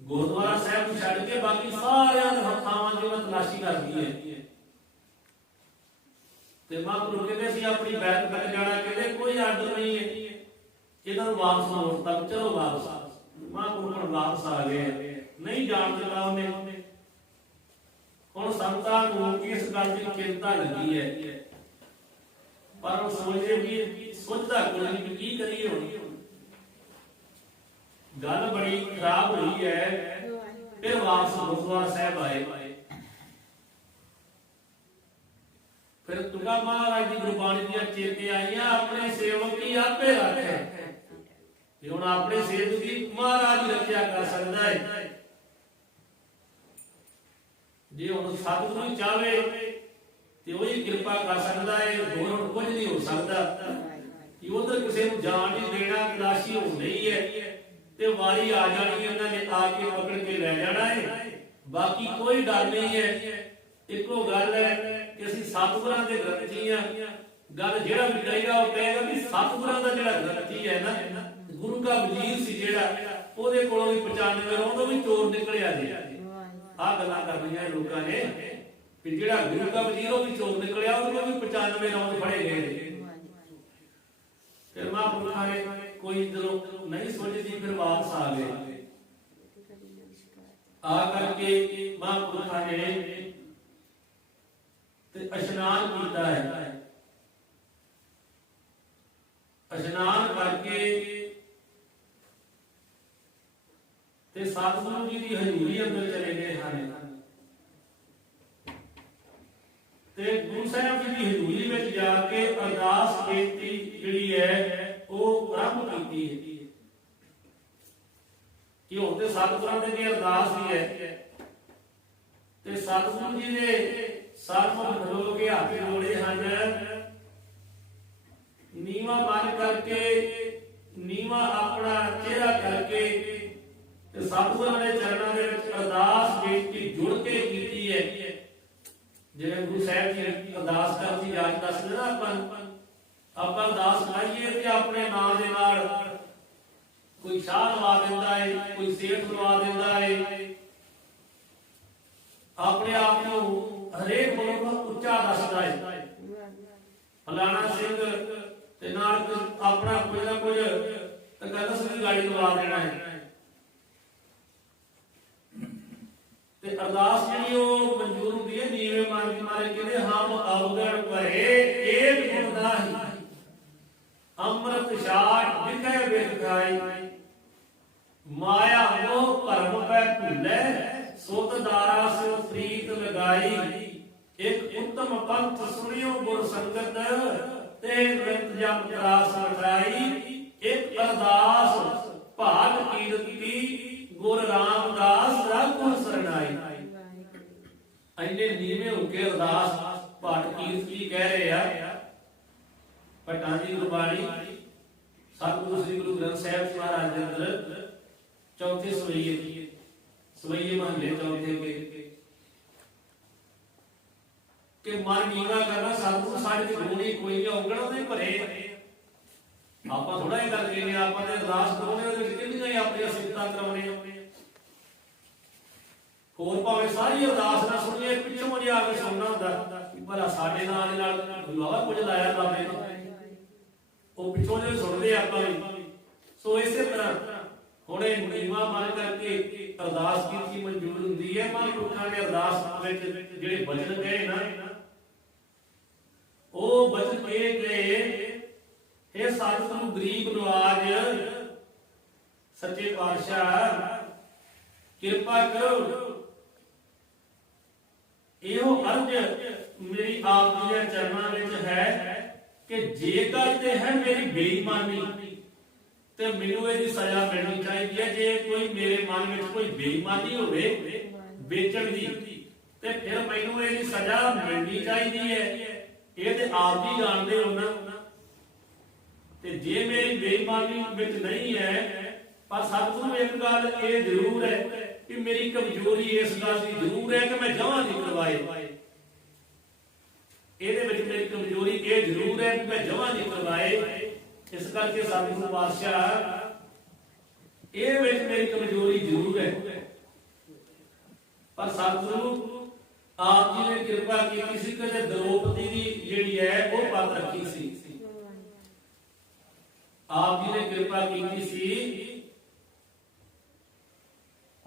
ਗੁਰਦੁਆਰਾ ਸਾਹਿਬ ਨੂੰ ਛੱਡ ਕੇ ਬਾਕੀ ਸਾਰਿਆਂ ਦੇ ਹੱਥਾਂ ਦੀ ਤਲਾਸ਼ੀ ਕਰਦੀ ਹੈ। ਤੇ ਮਹਾਂਪੁਰਖ ਕਹਿੰਦੇ ਸੀ ਆਪਣੀ ਬੈਠਕ ਕਰ ਜਾਣਾ, ਕਹਿੰਦੇ ਕੋਈ ਆਰਡਰ ਨਹੀਂ ਹੈ, ਇਹਨਾਂ ਨੂੰ ਵਾਪਸ ਮੋੜ ਤੱਕ ਚਲੋ ਵਾਪਸ। ਮਹਾਂਪੁਰਖ ਵਾਪਸ ਆ ਗਏ, ਨਹੀਂ ਜਾਣ ਦਿੱਤਾ ਉਹਨੇ। ਹੁਣ ਸੰਤਾਂ ਨੂੰ ਇਸ ਗੱਲ ਦੀ ਚਿੰਤਾ ਲੱਗੀ ਹੈ, ਪਰ ਉਹ ਸੋਚਦੇ ਵੀ ਸੋਚਦਾ ਕੋਈ ਨਹੀਂ ਕੀ ਕਰੀਏ। ਹੁਣ ਗੱਲ ਬੜੀ ਖਰਾਬ ਹੋਈ ਹੈ। ਫਿਰ ਵਾਪਸ ਗੁਰਦੁਆਰਾ ਸਾਹਿਬ ਆਏ। ਫਿਰ ਤੁਗਾ ਮਹਾਰਾਜ ਦੀ ਗੁਰਬਾਣੀ ਦੀਆਂ ਚੇਤੇ ਆਈਆਂ, ਆਪਣੇ ਸੇਵਕ ਕੀ ਆਪੇ ਰੱਖੇ। ਤੇ ਹੁਣ ਆਪਣੇ ਸੇਵਕ ਦੀ ਮਹਾਰਾਜ ਹੀ ਰੱਖਿਆ ਕਰ ਸਕਦਾ ਹੈ। ਜੇ ਹੁਣ ਸਤਿਗੁਰੂ ਹੀ ਚਾਹੇ ਤੇ ਉਹ ਹੀ ਕਿਰਪਾ ਕਰ ਸਕਦਾ ਹੈ, ਹੋਰ ਕੁਝ ਨਹੀਂ ਹੋ ਸਕਦਾ। ਕਿ ਉਧਰ ਕਿਸੇ ਨੂੰ ਜਾਣ ਨਹੀਂ ਦੇਣਾ, ਤਲਾਸ਼ੀ ਹੋ ਰਹੀ ਹੈ ਤੇ ਵਾਰੀ ਆ ਜਾਣੀ, ਉਹਨਾਂ ਨੇ ਆ ਕੇ ਪਕੜ ਕੇ ਲੈ ਜਾਣਾ ਹੈ। ਬਾਕੀ ਕੋਈ ਡਰ ਨਹੀਂ ਹੈ। ਇੱਕੋ ਗੱਲ ਹੈ ਕਿ ਅਸੀਂ ਸਤਿਗੁਰਾਂ ਦੇ ਗ੍ਰੰਥੀ ਆ। ਗੱਲ ਜਿਹੜਾ ਵੀ ਕਹੇਗਾ ਉਹ ਕਹੇਗਾ ਵੀ ਸਤਿਗੁਰਾਂ ਦਾ ਜਿਹੜਾ ਗ੍ਰੰਥੀ ਹੈ ਨਾ, ਗੁਰੂ ਦਾ ਵਜ਼ੀਰ ਸੀ ਜਿਹੜਾ, ਉਹਦੇ ਕੋਲੋਂ ਵੀ 95 ਰੋਂਦੋਂ ਵੀ ਚੋਰ ਨਿਕਲਿਆ ਜੀ। ਆਹ ਗੱਲਾਂ ਕਰਨੀਆਂ ਲੋਕਾਂ ਨੇ ਵੀ ਜਿਹੜਾ ਗੁਰੂ ਦਾ ਵਜ਼ੀਰ ਉਹ ਵੀ ਚੋਰ ਨਿਕਲਿਆ, ਉਹਦੇ ਕੋਲ ਵੀ 95 ਰੌਂਦ ਫੜੇ ਗਏ। ਫਿਰ ਮਹਾਂਪੁਰਖਾਂ ਨੇ ਕੋਈ ਜਦੋਂ ਨਹੀਂ ਸੋਚਦੀ ਫਿਰ ਵਾਪਸ ਆ ਗਏ। ਆ ਕਰਕੇ ਮਹਾਂਪੁਰਖਾਂ ਨੇ ਤੇ ਇਸ਼ਨਾਨ ਕੀਤਾ ਹੈ। ਇਸ਼ਨਾਨ ਕਰਕੇ ਤੇ ਸਤਿਗੁਰੂ ਜੀ ਦੀ ਹਜ਼ੂਰੀ ਅੰਦਰ ਚਲੇ ਗਏ ਹਨ। ਤੇ ਗੁਰੂ ਸਾਹਿਬ ਜੀ ਦੀ ਹਜ਼ੂਰੀ ਵਿੱਚ ਜਾ ਕੇ ਅਰਦਾਸ ਬੇਨਤੀ ਜਿਹੜੀ ਹੈ ਉਹ ਆਰੰਭ ਕੀਤੀ ਹੈ ਕਿ ਹੁਣ ਤੇ ਸਤਿਗੁਰਾਂ ਦੇ ਦੀ ਅਰਦਾਸ ਹੀ ਹੈ। ਤੇ ਸਤਿਗੁਰੂ ਜੀ ਦੇ ਸਰਮੁਖ ਖਲੋ ਕੇ ਹੱਥ ਜੋੜੇ ਹਨ। ਨੀਵਾਂ ਮਨ ਕਰਕੇ, ਨੀਵਾਂ ਆਪਣਾ ਚਿਹਰਾ ਕਰਕੇ ਤੇ ਸਤਿਗੁਰਾਂ ਦੇ ਚਰਨਾਂ ਦੇ ਵਿੱਚ ਅਰਦਾਸ ਬੇਨਤੀ ਜੁੜ ਕੇ ਕੀਤੀ ਹੈ। ਜਿਵੇਂ ਗੁਰੂ ਸਾਹਿਬ ਜੀ ਅਰਦਾਸ ਕਰਦੀ ਜਾਜ ਦੱਸਦੇ ਨਾ, ਆਪਾਂ ਅਰਦਾਸ ਕਰਾਈਏ ਤੇ ਆਪਣੇ ਨਾਂ ਦੇ ਨਾਲ ਕੋਈ ਸ਼ਾਹ ਲਵਾ ਦਿੰਦਾ ਹੈ, ਕੋਈ ਸੇਠ ਲਵਾ ਦਿੰਦਾ ਹੈ। ਆਪਣੇ ਆਪ ਨੂੰ ਹਰੇਕ ਮਨੁੱਖ ਉੱਚਾ ਦੱਸਦਾ ਹੈ। ਫਲਾਣਾ ਸਿੰਘ ਤੇ ਨਾਲ ਆਪਣਾ ਕੁਝ ਨਾ ਕੁਝ ਤਾਂ ਕਹਿੰਦਾ ਸੀ ਗਾੜੀ ਲਵਾ ਦੇਣਾ ਹੈ। ਤੇ ਅਰਦਾਸ ਜਿਹੜੀ ਉਹ ਮਨਜ਼ੂਰ ਹੁੰਦੀ ਹੈ ਨੀਵੇਂ ਮਨ ਮਾਰੇ ਕਹਿੰਦੇ ਹਮ ਅਵਗਣ ਭਰੇ ਏਕ ਗੁਣ ਨਾਹੀ ਅੰਮ੍ਰਿਤ ਛਾੜ ਵਿਖੇ ਵਿਖਾਈ ਮਾਇਆ ਮੋਹ ਭਰਮ ਪੈ ਭੁੱਲੇ ਸੁਤ ਦਾਰਾ ਸਿਉ ਪ੍ਰੀਤ ਲਗਾਈ ਇੱਕ ਉੱਤਮ ਪੰਥ ਸੁਣਿਓ ਗੁਰ ਸੰਗਤ ਤੇ ਨਿਤ ਜਪ ਤਰਾਸ ਮਟਾਈ ਇੱਕ ਅਰਦਾਸ ਭਾਗ ਕੀਰਤੀ ਗੁਰ ਰਾਮਦਾਸ ਰਘੁ ਸਰਣਾਈ। ਇੰਨੇ ਨੀਵੇਂ ਹੋ ਕੇ ਅਰਦਾਸ ਪਾਠ ਕੀਰਤੀ ਕਹਿ ਰਹੇ ਆ ਭੱਟਾਂ ਦੀ ਗੁਰਬਾਣੀ ਸਤਿਗੁਰੂ ਸ੍ਰੀ ਗੁਰੂ ਗ੍ਰੰਥ ਸਾਹਿਬ ਮਹਾਰਾਜ ਦੇ ਅੰਦਰ ਚੌਥੇ ਸਵਈਏ ਮਹੱਲੇ ਚੌਥੇ ਕਿ ਮਨ ਨੀਵਾ ਕਰਨਾ ਸਤਿਗੁਰੂ ਸਾਡੇ ਚ ਗੁਣੀ ਕੋਈ ਨਹੀਂ ਔਗਣ ਨਹੀਂ ਭਰੇ। ਆਪਾਂ ਥੋੜਾ ਇਹ ਗੱਲ ਕਹਿੰਦੇ ਆਪਾਂ ਤੇ ਅਰਦਾਸ ਕਰਾਉਣੇ ਉਹਦੇ ਵਿੱਚ ਕਿੰਨੀਆਂ ਹੀ ਆਪਣੀਆਂ ਸਿਫਤਾਂ ਕਰਾਉਣੇ ਆ। ਹੋਰ ਭਾਵੇਂ ਸਾਰੀ ਅਰਦਾਸ ਨਾ ਸੁਣੀਏ ਪਿੱਛੋਂ ਜੇ ਆ ਕੇ ਸੁਣਨਾ ਹੁੰਦਾ ਭਲਾ ਸਾਡੇ ਨਾਲ ਗੁਲਾਵਾ ਕੁਝ ਲਾਇਆ ਬਾਬੇ ਨੇ ਉਹ ਪਿੱਛੋਂ ਜੇ ਸੁਣਦੇ ਆਪਾਂ ਵੀ। ਸੋ ਇਸੇ ਤਰ੍ਹਾਂ ਹੁਣ ਇਹ ਨੀਵਾ ਮਨ ਕਰਕੇ ਅਰਦਾਸ ਕੀਤੀ ਮਨਜ਼ੂਰ ਹੁੰਦੀ ਹੈ। ਮਹਾਂਪੁਰਖਾਂ ਨੇ ਅਰਦਾਸ ਵਿੱਚ ਜਿਹੜੇ ਬਚਨ ਕਹੇ ਨਾ ਉਹ ਬਚਨ ਇਹ ਗਏ ਇਹ ਸਤਿਗੁਰੂ ਗਰੀਬ ਨਵਾਜ ਸੱਚੇ ਪਾਤਸ਼ਾਹ ਕਿਰਪਾ ਕਰੋ ਇਹੋ ਅਰਜ ਮੇਰੀ ਆਪ ਦੀਆਂ ਚਰਨਾਂ ਵਿੱਚ ਹੈ ਕਿ ਜੇਕਰ ਤੇ ਹੈ ਮੇਰੀ ਬੇਈਮਾਨੀ ਤੇ ਮੈਨੂੰ ਇਹਦੀ ਸਜ਼ਾ ਮਿਲਣੀ ਚਾਹੀਦੀ ਹੈ। ਜੇ ਕੋਈ ਮੇਰੇ ਮਨ ਵਿੱਚ ਕੋਈ ਬੇਈਮਾਨੀ ਹੋਵੇ ਵੇਚਣ ਦੀ ਤੇ ਫਿਰ ਮੈਨੂੰ ਇਹਦੀ ਸਜ਼ਾ ਮਿਲਣੀ ਚਾਹੀਦੀ ਹੈ। ਇਹ ਤੇ ਆਪ ਹੀ ਜਾਣਦੇ ਹੋ ਨਾ। ਤੇ ਜੇ ਮੇਰੀ ਬੇਈਮਾਨੀ ਵਿੱਚ ਨਹੀਂ ਹੈ ਪਰ ਸਤਿਗੁਰੂ ਇੱਕ ਗੱਲ ਇਹ ਜ਼ਰੂਰ ਹੈ ਕਿ ਮੇਰੀ ਕਮਜ਼ੋਰੀ ਇਸ ਗੱਲ ਦੀ ਜ਼ਰੂਰ ਹੈ ਕਿ ਮੈਂ ਜਮਾਂ ਨਹੀਂ ਕਰਵਾਏ। ਇਹਦੇ ਵਿੱਚ ਮੇਰੀ ਕਮਜ਼ੋਰੀ ਇਹ ਜ਼ਰੂਰ ਹੈ ਕਿ ਮੈਂ ਜਮਾਂ ਨਹੀਂ ਕਰਵਾਏ। ਇਸ ਕਰਕੇ ਸਤਿਗੁਰੂ ਪਾਤਸ਼ਾਹ ਇਹ ਵਿੱਚ ਮੇਰੀ ਕਮਜ਼ੋਰੀ ਜ਼ਰੂਰ ਹੈ ਪਰ ਸਤਿਗੁਰੂ ਆਪ ਜੀ ਨੇ ਕਿਰਪਾ ਕੀਤੀ ਸੀ ਕਿ ਦ੍ਰੋਪਦੀ ਦੀ ਜਿਹੜੀ ਹੈ ਉਹ ਪੱਤ ਰੱਖੀ ਸੀ। ਆਪ ਜੀ ਨੇ ਕਿਰਪਾ ਕੀਤੀ ਸੀ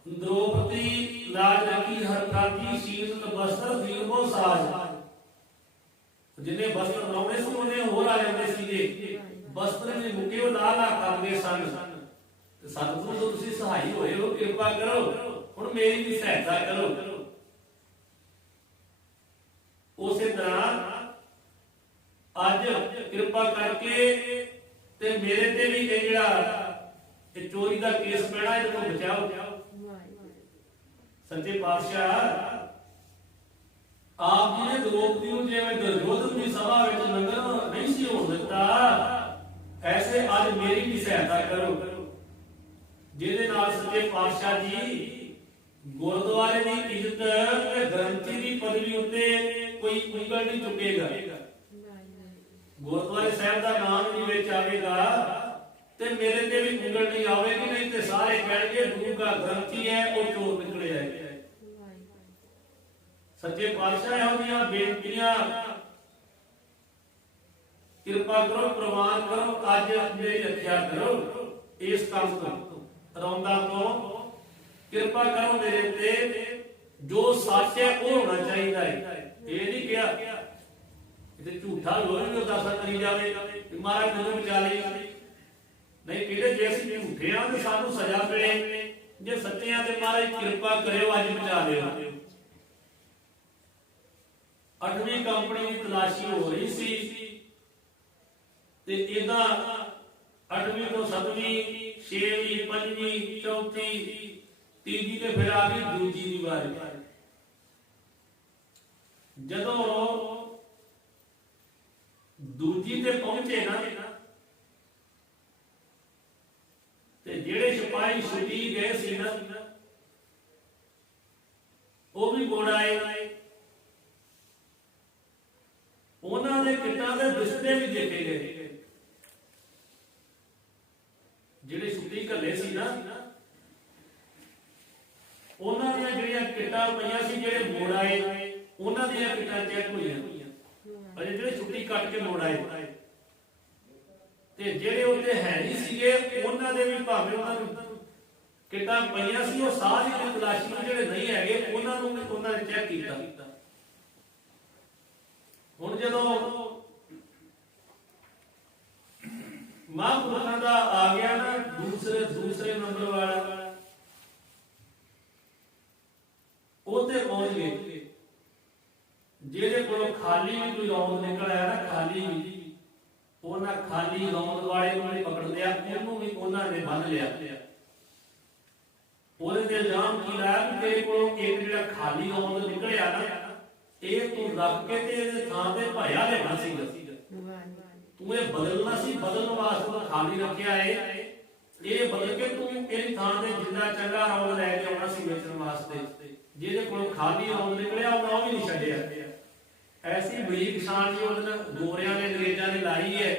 ਦ੍ਰੋਪਦੀ ਲਾਜ ਰੱਖੀ ਹਰ ਕਾਜੀ ਸੀਤ ਬਸਤਰ ਦੀਰਬੋ ਸਾਜ। ਜਿਹਨੇ ਬਸਤਰ ਲਾਉਣੇ ਸੀ ਉਹਨੇ ਹੋਰ ਆ ਜਾਂਦੇ ਸੀਗੇ ਬਸਤਰ ਦੇ ਮੁਕੇ ਉਹ ਲਾ ਕਰਦੇ ਸਨ। ਤੇ ਸਤਿਗੁਰੂ ਤੋਂ ਤੁਸੀਂ ਸਹਾਈ ਹੋਏ ਹੋ ਕਿਰਪਾ ਕਰੋ ਹੁਣ ਮੇਰੀ ਵੀ ਸਹਾਇਤਾ ਕਰੋ। ਉਸੇ ਤਰ੍ਹਾਂ ਅੱਜ ਕਿਰਪਾ ਕਰਕੇ ਤੇ ਮੇਰੇ ਤੇ ਵੀ ਇਹ ਜਿਹੜਾ ਇਹ ਚੋਰੀ ਦਾ ਕੇਸ ਪੈਣਾ ਇਹਨੂੰ ਬਚਾਓ। ਸੱਚੇ ਪਾਤਸ਼ਾਹ ਆਪ ਜੀ ਨੇ ਦ੍ਰੋਪਦੀ ਨੂੰ ਜਿਵੇਂ ਦੁਰਯੋਧਨ ਦੀ ਸਭਾ ਵਿੱਚ ਲੰਗਰ ਨਹੀਂ ਸੀ ਹੋਣ ਦਿੱਤਾ ਐਸੇ ਅੱਜ ਮੇਰੀ ਵੀ ਸਹਾਇਤਾ ਕਰੋ ਜਿਹਦੇ ਨਾਲ ਸੱਚੇ ਪਾਤਸ਼ਾਹ ਜੀ ਗੁਰਦੁਆਰੇ ਦੀ ਇੱਜ਼ਤ ਤੇ ਗ੍ਰੰਥੀ ਦੀ ਪਦਵੀ ਉੱਤੇ ਕੋਈ ਉਂਗਲ ਨਹੀਂ ਚੁੱਕੇਗਾ। ਗੁਰਦੁਆਰੇ ਸਾਹਿਬ ਦਾ ਨਾਮ ਵੀ ਵਿੱਚ ਆਵੇਗਾ ਤੇ ਮੇਰੇ ਤੇ ਵੀ ਉਂਗਲ ਨਹੀਂ ਆਵੇਗੀ। ਨਹੀਂ ਤੇ ਸਾਰੇ ਕਹਿਣਗੇ ਗੁਰੂ ਦਾ ਗ੍ਰੰਥੀ ਹੈ ਉਹ ਚੋਰ ਨਿਕਲਿਆ ਹੈ। ਸੱਚੇ ਪਾਤਸ਼ਾਹ ਇਹੋ ਜਿਹੀਆਂ ਬੇਨਤੀਆਂ ਕਿਰਪਾ ਕਰੋ ਪ੍ਰਵਾਨ ਕਰੋ ਅੱਜ ਮੇਰੀ ਰੱਖਿਆ ਕਰੋ ਇਸ ਕੰਮ ਤੋਂ ਰੌਂਦਾ ਤੋਂ ਕਿਰਪਾ ਕਰੋ ਮੇਰੇ ਤੇ ਜੋ ਸੱਚ ਹੈ ਉਹ ਹੋਣਾ ਚਾਹੀਦਾ ਹੈ। ਇਹ ਨਹੀਂ ਕਿਹਾ ਤੇ ਝੂਠਾ ਲੋਕ ਵੀ ਅਰਦਾਸਾਂ ਕਰੀ ਜਾਵੇ ਕਿ ਮਹਾਰਾਜ ਮੈਨੂੰ ਬਚਾ ਲਈ। ਨਹੀਂ ਕਹਿੰਦੇ ਜੇ ਅਸੀਂ ਝੂਠੇ ਆ ਤੇ ਸਾਨੂੰ ਸਜ਼ਾ ਮਿਲੇ ਜੇ ਸੱਚੇ ਆ ਤੇ ਮਹਾਰਾਜ ਕਿਰਪਾ ਕਰਿਓ ਅੱਜ ਬਚਾ ਲਿਓ। 8ਵੀਂ ਕੰਪਨੀ ਦੀ ਤਲਾਸ਼ੀ ਹੋ ਰਹੀ ਸੀ ਤੇ ਇਹਦਾ 8ਵੀਂ ਤੋਂ 7ਵੀਂ 6ਵੀਂ 5ਵੀਂ 4ਥੀ ਤੀਜੀ ਤੇ ਫਿਰ ਆ ਗਈ ਦੂਜੀ ਦੀ ਵਾਰੀ। ਜਦੋਂ ਦੂਜੀ ਤੇ ਪਹੁੰਚੇ ਨਾ ਤੇ ਜਿਹੜੇ ਸਿਪਾਹੀ ਛੁੱਟੀ ਗਏ ਸੀ ਨਾ ਉਹ ਵੀ ਮੁੜ ਆਏ। ਉਹਨਾਂ ਦੇ ਕਿੱਟਾਂ ਦੇ ਬਿਸਤਰੇ ਵੀ ਦੇਖੇ ਗਏ। ਜਿਹੜੇ ਛੁੱਟੀ ਘੱਲੇ ਸੀ ਨਾ ਉਹਨਾਂ ਦੀਆਂ ਜਿਹੜੀਆਂ ਕਿੱਟਾਂ ਪਈਆਂ ਸੀ ਜਿਹੜੇ ਮੁੜ ਆਏ ਉਹਨਾਂ ਦੀਆਂ ਕਿੱਟਾਂ ਚੈੱਕ ਹੋਈਆਂ ਅਜੇ ਜਿਹੜੇ ਛੁੱਟੀ ਕੱਟ ਕੇ ਮੋੜ ਆਏ, ਤੇ ਜਿਹੜੇ ਉੱਤੇ ਹੈ ਨਹੀਂ ਸੀਗੇ ਉਹਨਾਂ ਦੇ ਵੀ ਭਾਵੇਂ ਉਹਨਾਂ ਨੂੰ ਕਿੱਦਾਂ ਪਈਆਂ ਸੀ, ਉਹ ਸਾਰੀ ਦੀ ਤਲਾਸ਼ੀ ਨੂੰ ਜਿਹੜੇ ਨਹੀਂ ਹੈਗੇ ਉਹਨਾਂ ਨੂੰ ਉਹਨਾਂ ਨੇ ਚੈੱਕ ਕੀਤਾ। ਹੁਣ ਜਦੋਂ ਮਹਾਂਪੁਰਖਾਂ ਦਾ ਆ ਗਿਆ ਨਾ ਦੂਸਰੇ ਨੰਬਰ ਵਾਲਾ, ਉਹਤੇ ਪਹੁੰਚ ਗਏ। ਜਿਹਦੇ ਕੋਲੋਂ ਖਾਲੀ ਵੀ ਕੋਈ ਰੌਂਦ ਨਿਕਲ ਆਇਆ ਨਾ, ਖਾਲੀ ਵੀ, ਉਹਨਾਂ ਖਾਲੀ ਰੌਂਦ ਵਾਲੇ ਨੂੰ ਵੀ ਪਕੜ ਲਿਆ, ਉਹਨੂੰ ਵੀ ਉਹਨਾਂ ਨੇ ਬੰਨ ਲਿਆ। ਉਹਦੇ ਤੇ ਇਲਜ਼ਾਮ ਕੀ ਲਾਇਆ ਕਿ ਤੇਰੇ ਕੋਲੋਂ ਇੱਕ ਜਿਹੜਾ ਖਾਲੀ ਰੌਂਦ ਨਿਕਲਿਆ ਨਾ, ਇਹ ਤੂੰ ਰੱਖ ਕੇ ਤੇ ਇਹਦੇ ਥਾਂ ਤੇ ਭਾਇਆ ਲੈਣਾ ਸੀਗਾ, ਤੂੰ ਇਹ ਬਦਲਣਾ ਸੀ, ਬਦਲਣ ਵਾਸਤੇ ਖਾਲੀ ਰੱਖਿਆ ਇਹ ਬਦਲ ਕੇ ਤੂੰ ਇਹਦੀ ਥਾਂ ਤੇ ਜਿੰਨਾ ਚੰਗਾ ਰੌਂਦ ਲੈ ਕੇ ਆਉਣਾ ਸੀ ਵੇਚਣ ਵਾਸਤੇ। ਜਿਹਦੇ ਕੋਲੋਂ ਖਾਲੀ ਰੌਂਦ ਨਿਕਲਿਆ ਉਹ ਵੀ ਨਹੀਂ ਛੱਡਿਆ। ਐਸੀ ਬਰੀਕ ਸ਼ਾਨ ਜੀ ਉਹਨਾਂ ਗੋਰਿਆਂ ਨੇ ਅੰਗਰੇਜ਼ਾਂ ਨੇ ਲਾਈ ਹੈ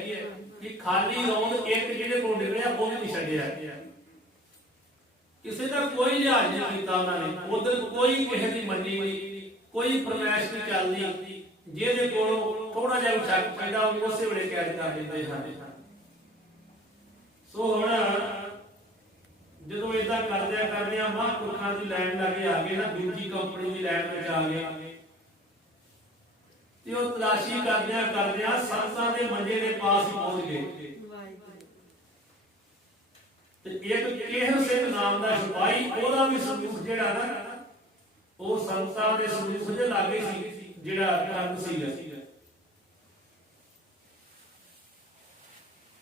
ਕਿ ਖਾਲੀ ਰੌਂਦ ਇੱਕ ਜਿਹਦੇ ਕੋਲ ਨਿਕਲਿਆ ਉਹ ਵੀ ਨਹੀਂ ਛੱਡਿਆ। ਕਿਸੇ ਦਾ ਕੋਈ ਲਿਹਾਜ਼ ਨਹੀਂ ਕੀਤਾ ਉਹਨਾਂ ਨੇ, ਉਧਰ ਕੋਈ ਕਿਸੇ ਦੀ ਮੰਨੀ ਨਹੀਂ, ਕੋਈ ਫਰਮਾਇਸ਼ ਨਹੀਂ ਚੱਲਦੀ। ਜਿਹਦੇ ਕੋਲੋਂ ਥੋੜਾ ਜਿਹਾ ਸ਼ੱਕ ਪੈਂਦਾ ਉਹ ਉਸੇ ਵੇਲੇ ਕੈਦ ਕਰ ਦਿੰਦੇ ਹਨ। ਸੋ ਹੁਣ ਜਦੋਂ ਇਦਾਂ ਕਰਦਿਆਂ ਮਹਾਂਪੁਰਖਾਂ ਦੀ ਲਾਈਨ ਲੱਗੇ ਆ ਗਏ ਨਾ, ਦੂਜੀ ਕੰਪਨੀ ਦੀ ਲਾਈਨ ਵਿੱਚ ਆ ਗਏ, ਤੇ ਉਹ ਤਲਾਸ਼ੀ ਕਰਦਿਆਂ ਸੰਤਾਂ ਦੇ ਮੰਜੇ ਦੇ ਪਾਸ ਹੀ ਪਹੁੰਚ ਗਏ। ਤੇ ਇੱਕ ਕੇਹਰ ਸਿੰਘ ਨਾਮ ਦਾ ਸਿਪਾਹੀ, ਉਹਦਾ ਵੀ ਸਲੂਕ ਜਿਹੜਾ ਨਾ ਉਹ ਸੰਤਾਂ ਦੇ ਸਲੂਕ ਦੇ ਲਾਗੇ ਸੀ, ਜਿਹੜਾ ਰੰਗ ਸੀਗਾ।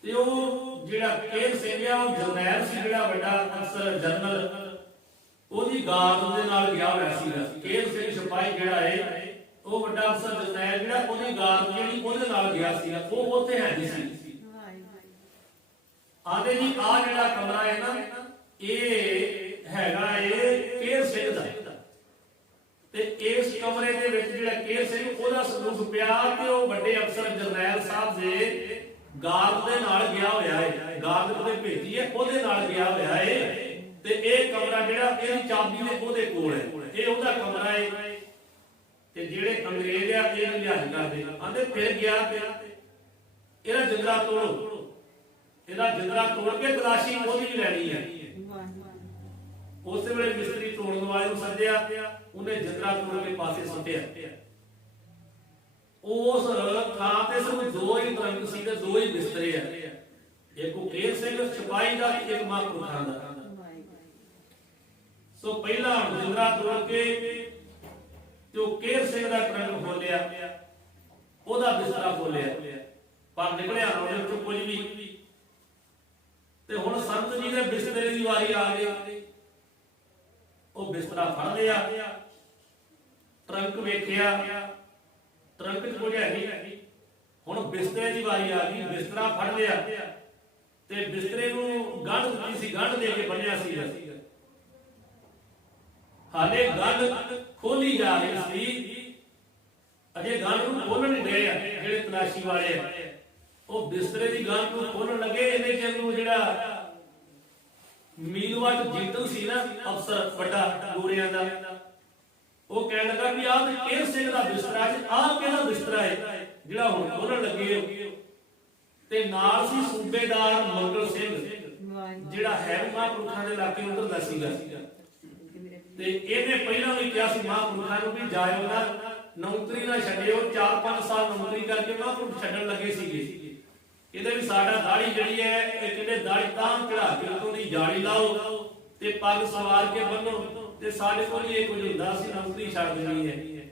ਤੇ ਉਹ ਜਿਹੜਾ ਕੇਹਰ ਸਿੰਘ ਆ ਉਹ ਜਰਨੈਲ ਸੀ, ਜਿਹੜਾ ਵੱਡਾ ਅਫਸਰ ਜਨਰਲ, ਉਹਦੀ ਗਾਰਡ ਦੇ ਨਾਲ ਗਿਆ ਹੋਇਆ ਸੀਗਾ। ਕੇਹਰ ਸਿੰਘ ਸਿਪਾਹੀ ਜਿਹੜਾ ਹੈ ਉਹ ਵੱਡਾ ਅਫਸਰ ਜਰਨੈਲ ਜਿਹੜਾ ਉਹਦੀ ਗਾਰਡ ਜਿਹੜੀ ਉਹਦੇ ਨਾਲ ਗਿਆ ਸੀਗਾ, ਉਹ ਉੱਥੇ ਹੈ ਨਹੀਂ ਸੀ। ਆਦੇ ਜੀ ਆ ਜਿਹੜਾ ਕਮਰਾ ਹੈ ਨਾ, ਇਹ ਹੈਗਾ ਕੇਹਰ ਸਿੰਘ ਦਾ, ਤੇ ਇਸ ਕਮਰੇ ਦੇ ਵਿੱਚ ਜਿਹੜਾ ਕੇਹਰ ਸਿੰਘ ਉਹਦਾ ਸਲੂਕ ਪਿਆ ਤੇ ਉਹ ਵੱਡੇ ਅਫਸਰ ਜਰਨੈਲ ਸਾਹਿਬ ਦੇ ਗਾਰਡ ਦੇ ਨਾਲ ਗਿਆ ਹੋਇਆ ਹੈ, ਗਾਰਡ ਉਹਦੇ ਭੇਜੀ ਹੈ, ਉਹਦੇ ਨਾਲ ਗਿਆ ਹੋਇਆ ਹੈ। ਤੇ ਇਹ ਕਮਰਾ ਜਿਹੜਾ ਇਹਦੀ ਚਾਬੀ ਨੇ ਉਹਦੇ ਕੋਲ ਹੈ, ਇਹ ਉਹਦਾ ਕਮਰਾ ਹੈ। ਤੇ ਜਿਹੜੇ ਅੰਗਰੇਜ਼ ਆ ਇਹ ਲਿਹਾਜ਼ ਕਰਦੇ ਆਂਦੇ ਫਿਰ ਗਿਆ ਤੇ ਇਹਦਾ ਜਿੰਦਰਾ ਤੋੜੋ, ਇਹਦਾ ਜਿੰਦਰਾ ਤੋੜ ਕੇ ਤਲਾਸ਼ੀ ਉਹਦੀ ਵੀ ਲੈਣੀ ਹੈ। ਉਸੇ ਵੇਲੇ ਮਿਸਤਰੀ ਤੋੜਨ ਵਾਲੇ ਨੂੰ ਸੱਦਿਆ, ਉਹਨੇ ਜਿੰਦਰਾ ਤੋੜ ਕੇ ਪਾਸੇ ਸੁੱਟਿਆ। ਉਸ ਥਾਂ ਤੇ ਸਿਰਫ ਦੋ ਹੀ ਟਰੰਕ ਸੀ ਤੇ ਦੋ ਹੀ ਬਿਸਤਰੇ ਆ, ਇੱਕ ਉਹ ਕੇਹਰ ਸਿੰਘ ਸਿਪਾਹੀ ਦਾ ਤੇ ਇੱਕ ਮਹਾਂਪੁਰਖਾਂ ਦਾ। ਸੋ ਪਹਿਲਾਂ ਜਿੰਦਰਾ ਤੋੜ ਕੇ ਤੇ ਉਹ ਕੇਹਰ ਸਿੰਘ ਦਾ ਟਰੰਕ ਖੋਲਿਆ, ਉਹਦਾ ਬਿਸਤਰਾ ਖੋਲਿਆ, ਪਰ ਨਿਕਲਿਆ ਉਹਦੇ ਵਿੱਚੋਂ ਕੁਝ ਵੀ। ਤੇ ਹੁਣ ਸੰਤ ਜੀ ਦੇ ਬਿਸਤਰੇ ਦੀ ਵਾਰੀ ਆ ਗਈ, ਉਹ ਬਿਸਤਰਾ ਫੜ ਲਿਆ, ਟਰੰਕ ਵੇਖਿਆ, ਟਰੰਕ ਚ ਕੁਝ ਹੈ ਨਹੀਂ। ਹੁਣ ਬਿਸਤਰੇ ਦੀ ਵਾਰੀ ਆ ਗਈ, ਬਿਸਤਰਾ ਫੜ ਲਿਆ ਤੇ ਬਿਸਤਰੇ ਨੂੰ ਗੰਢ ਦਿੱਤੀ ਸੀ, ਗੰਢ ਦੇ ਕੇ ਬੰਨਿਆ ਸੀ। ਹਾਲੇ ਗੰਢ ਖੋਲੀ ਜਾ ਰਹੀ ਸੀ, ਅਜੇ ਗੰਢ ਨੂੰ ਖੋਲਣ ਨਹੀਂ ਰਹੇ ਆ ਜਿਹੜੇ ਤਲਾਸ਼ੀ ਵਾਲੇ ਆ। ਉਹ ਬਿਸਤਰੇ ਦੀ ਗੰਢ ਨੂੰ ਖੋਲਣ ਲੱਗੇ, ਇਹਨੇ ਚਿਰ ਨੂੰ ਜਿਹੜਾ ਮੀਲਵਟ ਜੀਤਨ ਸੀ ਨਾ ਅਫਸਰ ਵੱਡਾ ਗੋਰਿਆਂ ਦਾ, ਉਹ ਕਹਿਣ ਲੱਗਾ ਵੀ ਆਹ ਕੇਹਰ ਸਿੰਘ ਦਾ ਬਿਸਤਰਾ ਹੈ, ਆਹ ਕਿਹਦਾ ਬਿਸਤਰਾ ਹੈ ਜਿਹੜਾ ਹੁਣ ਖੋਲਣ ਲੱਗੇ ਹੋ। ਤੇ ਨਾਲ ਸੀ ਸੂਬੇਦਾਰ ਮੰਗਲ ਸਿੰਘ, ਜਿਹੜਾ ਹੈ ਮਹਾਂਪੁਰਖਾਂ ਦੇ ਇਲਾਕੇ ਉਧਰ ਦਾ ਸੀਗਾ। ਤੇ ਇਹਨੇ ਪਹਿਲਾਂ ਵੀ ਕਿਹਾ ਸੀ ਮਹਾਂਪੁਰਖਾਂ ਨੂੰ ਵੀ ਜਾਇਓ ਨਾ, ਨੌਕਰੀ ਨਾ ਛੱਡਿਓ। 4-5 ਸਾਲ ਨੌਕਰੀ ਕਰਕੇ ਮਹਾਂਪੁਰਖ ਛੱਡਣ ਲੱਗੇ ਸੀਗੇ। ਇਹਦੇ ਵੀ ਸਾਡਾ ਦਾੜੀ ਜਿਹੜੀ ਹੈ ਇਹ ਕਹਿੰਦੇ ਦਾੜੀ ਤਾਂ ਚੜਾ ਕੇ ਉਤੋਂ ਦੀ ਜਾਲੀ ਲਾਓ ਤੇ ਪੱਗ ਸਵਾਰ ਕੇ ਬੰਨੋ, ਤੇ ਸਾਡੇ ਕੋਲ ਇਹ ਕੁਝ ਹੁੰਦਾ ਸੀ, ਨੌਕਰੀ ਛੱਡ ਦੇਣੀ ਹੈ,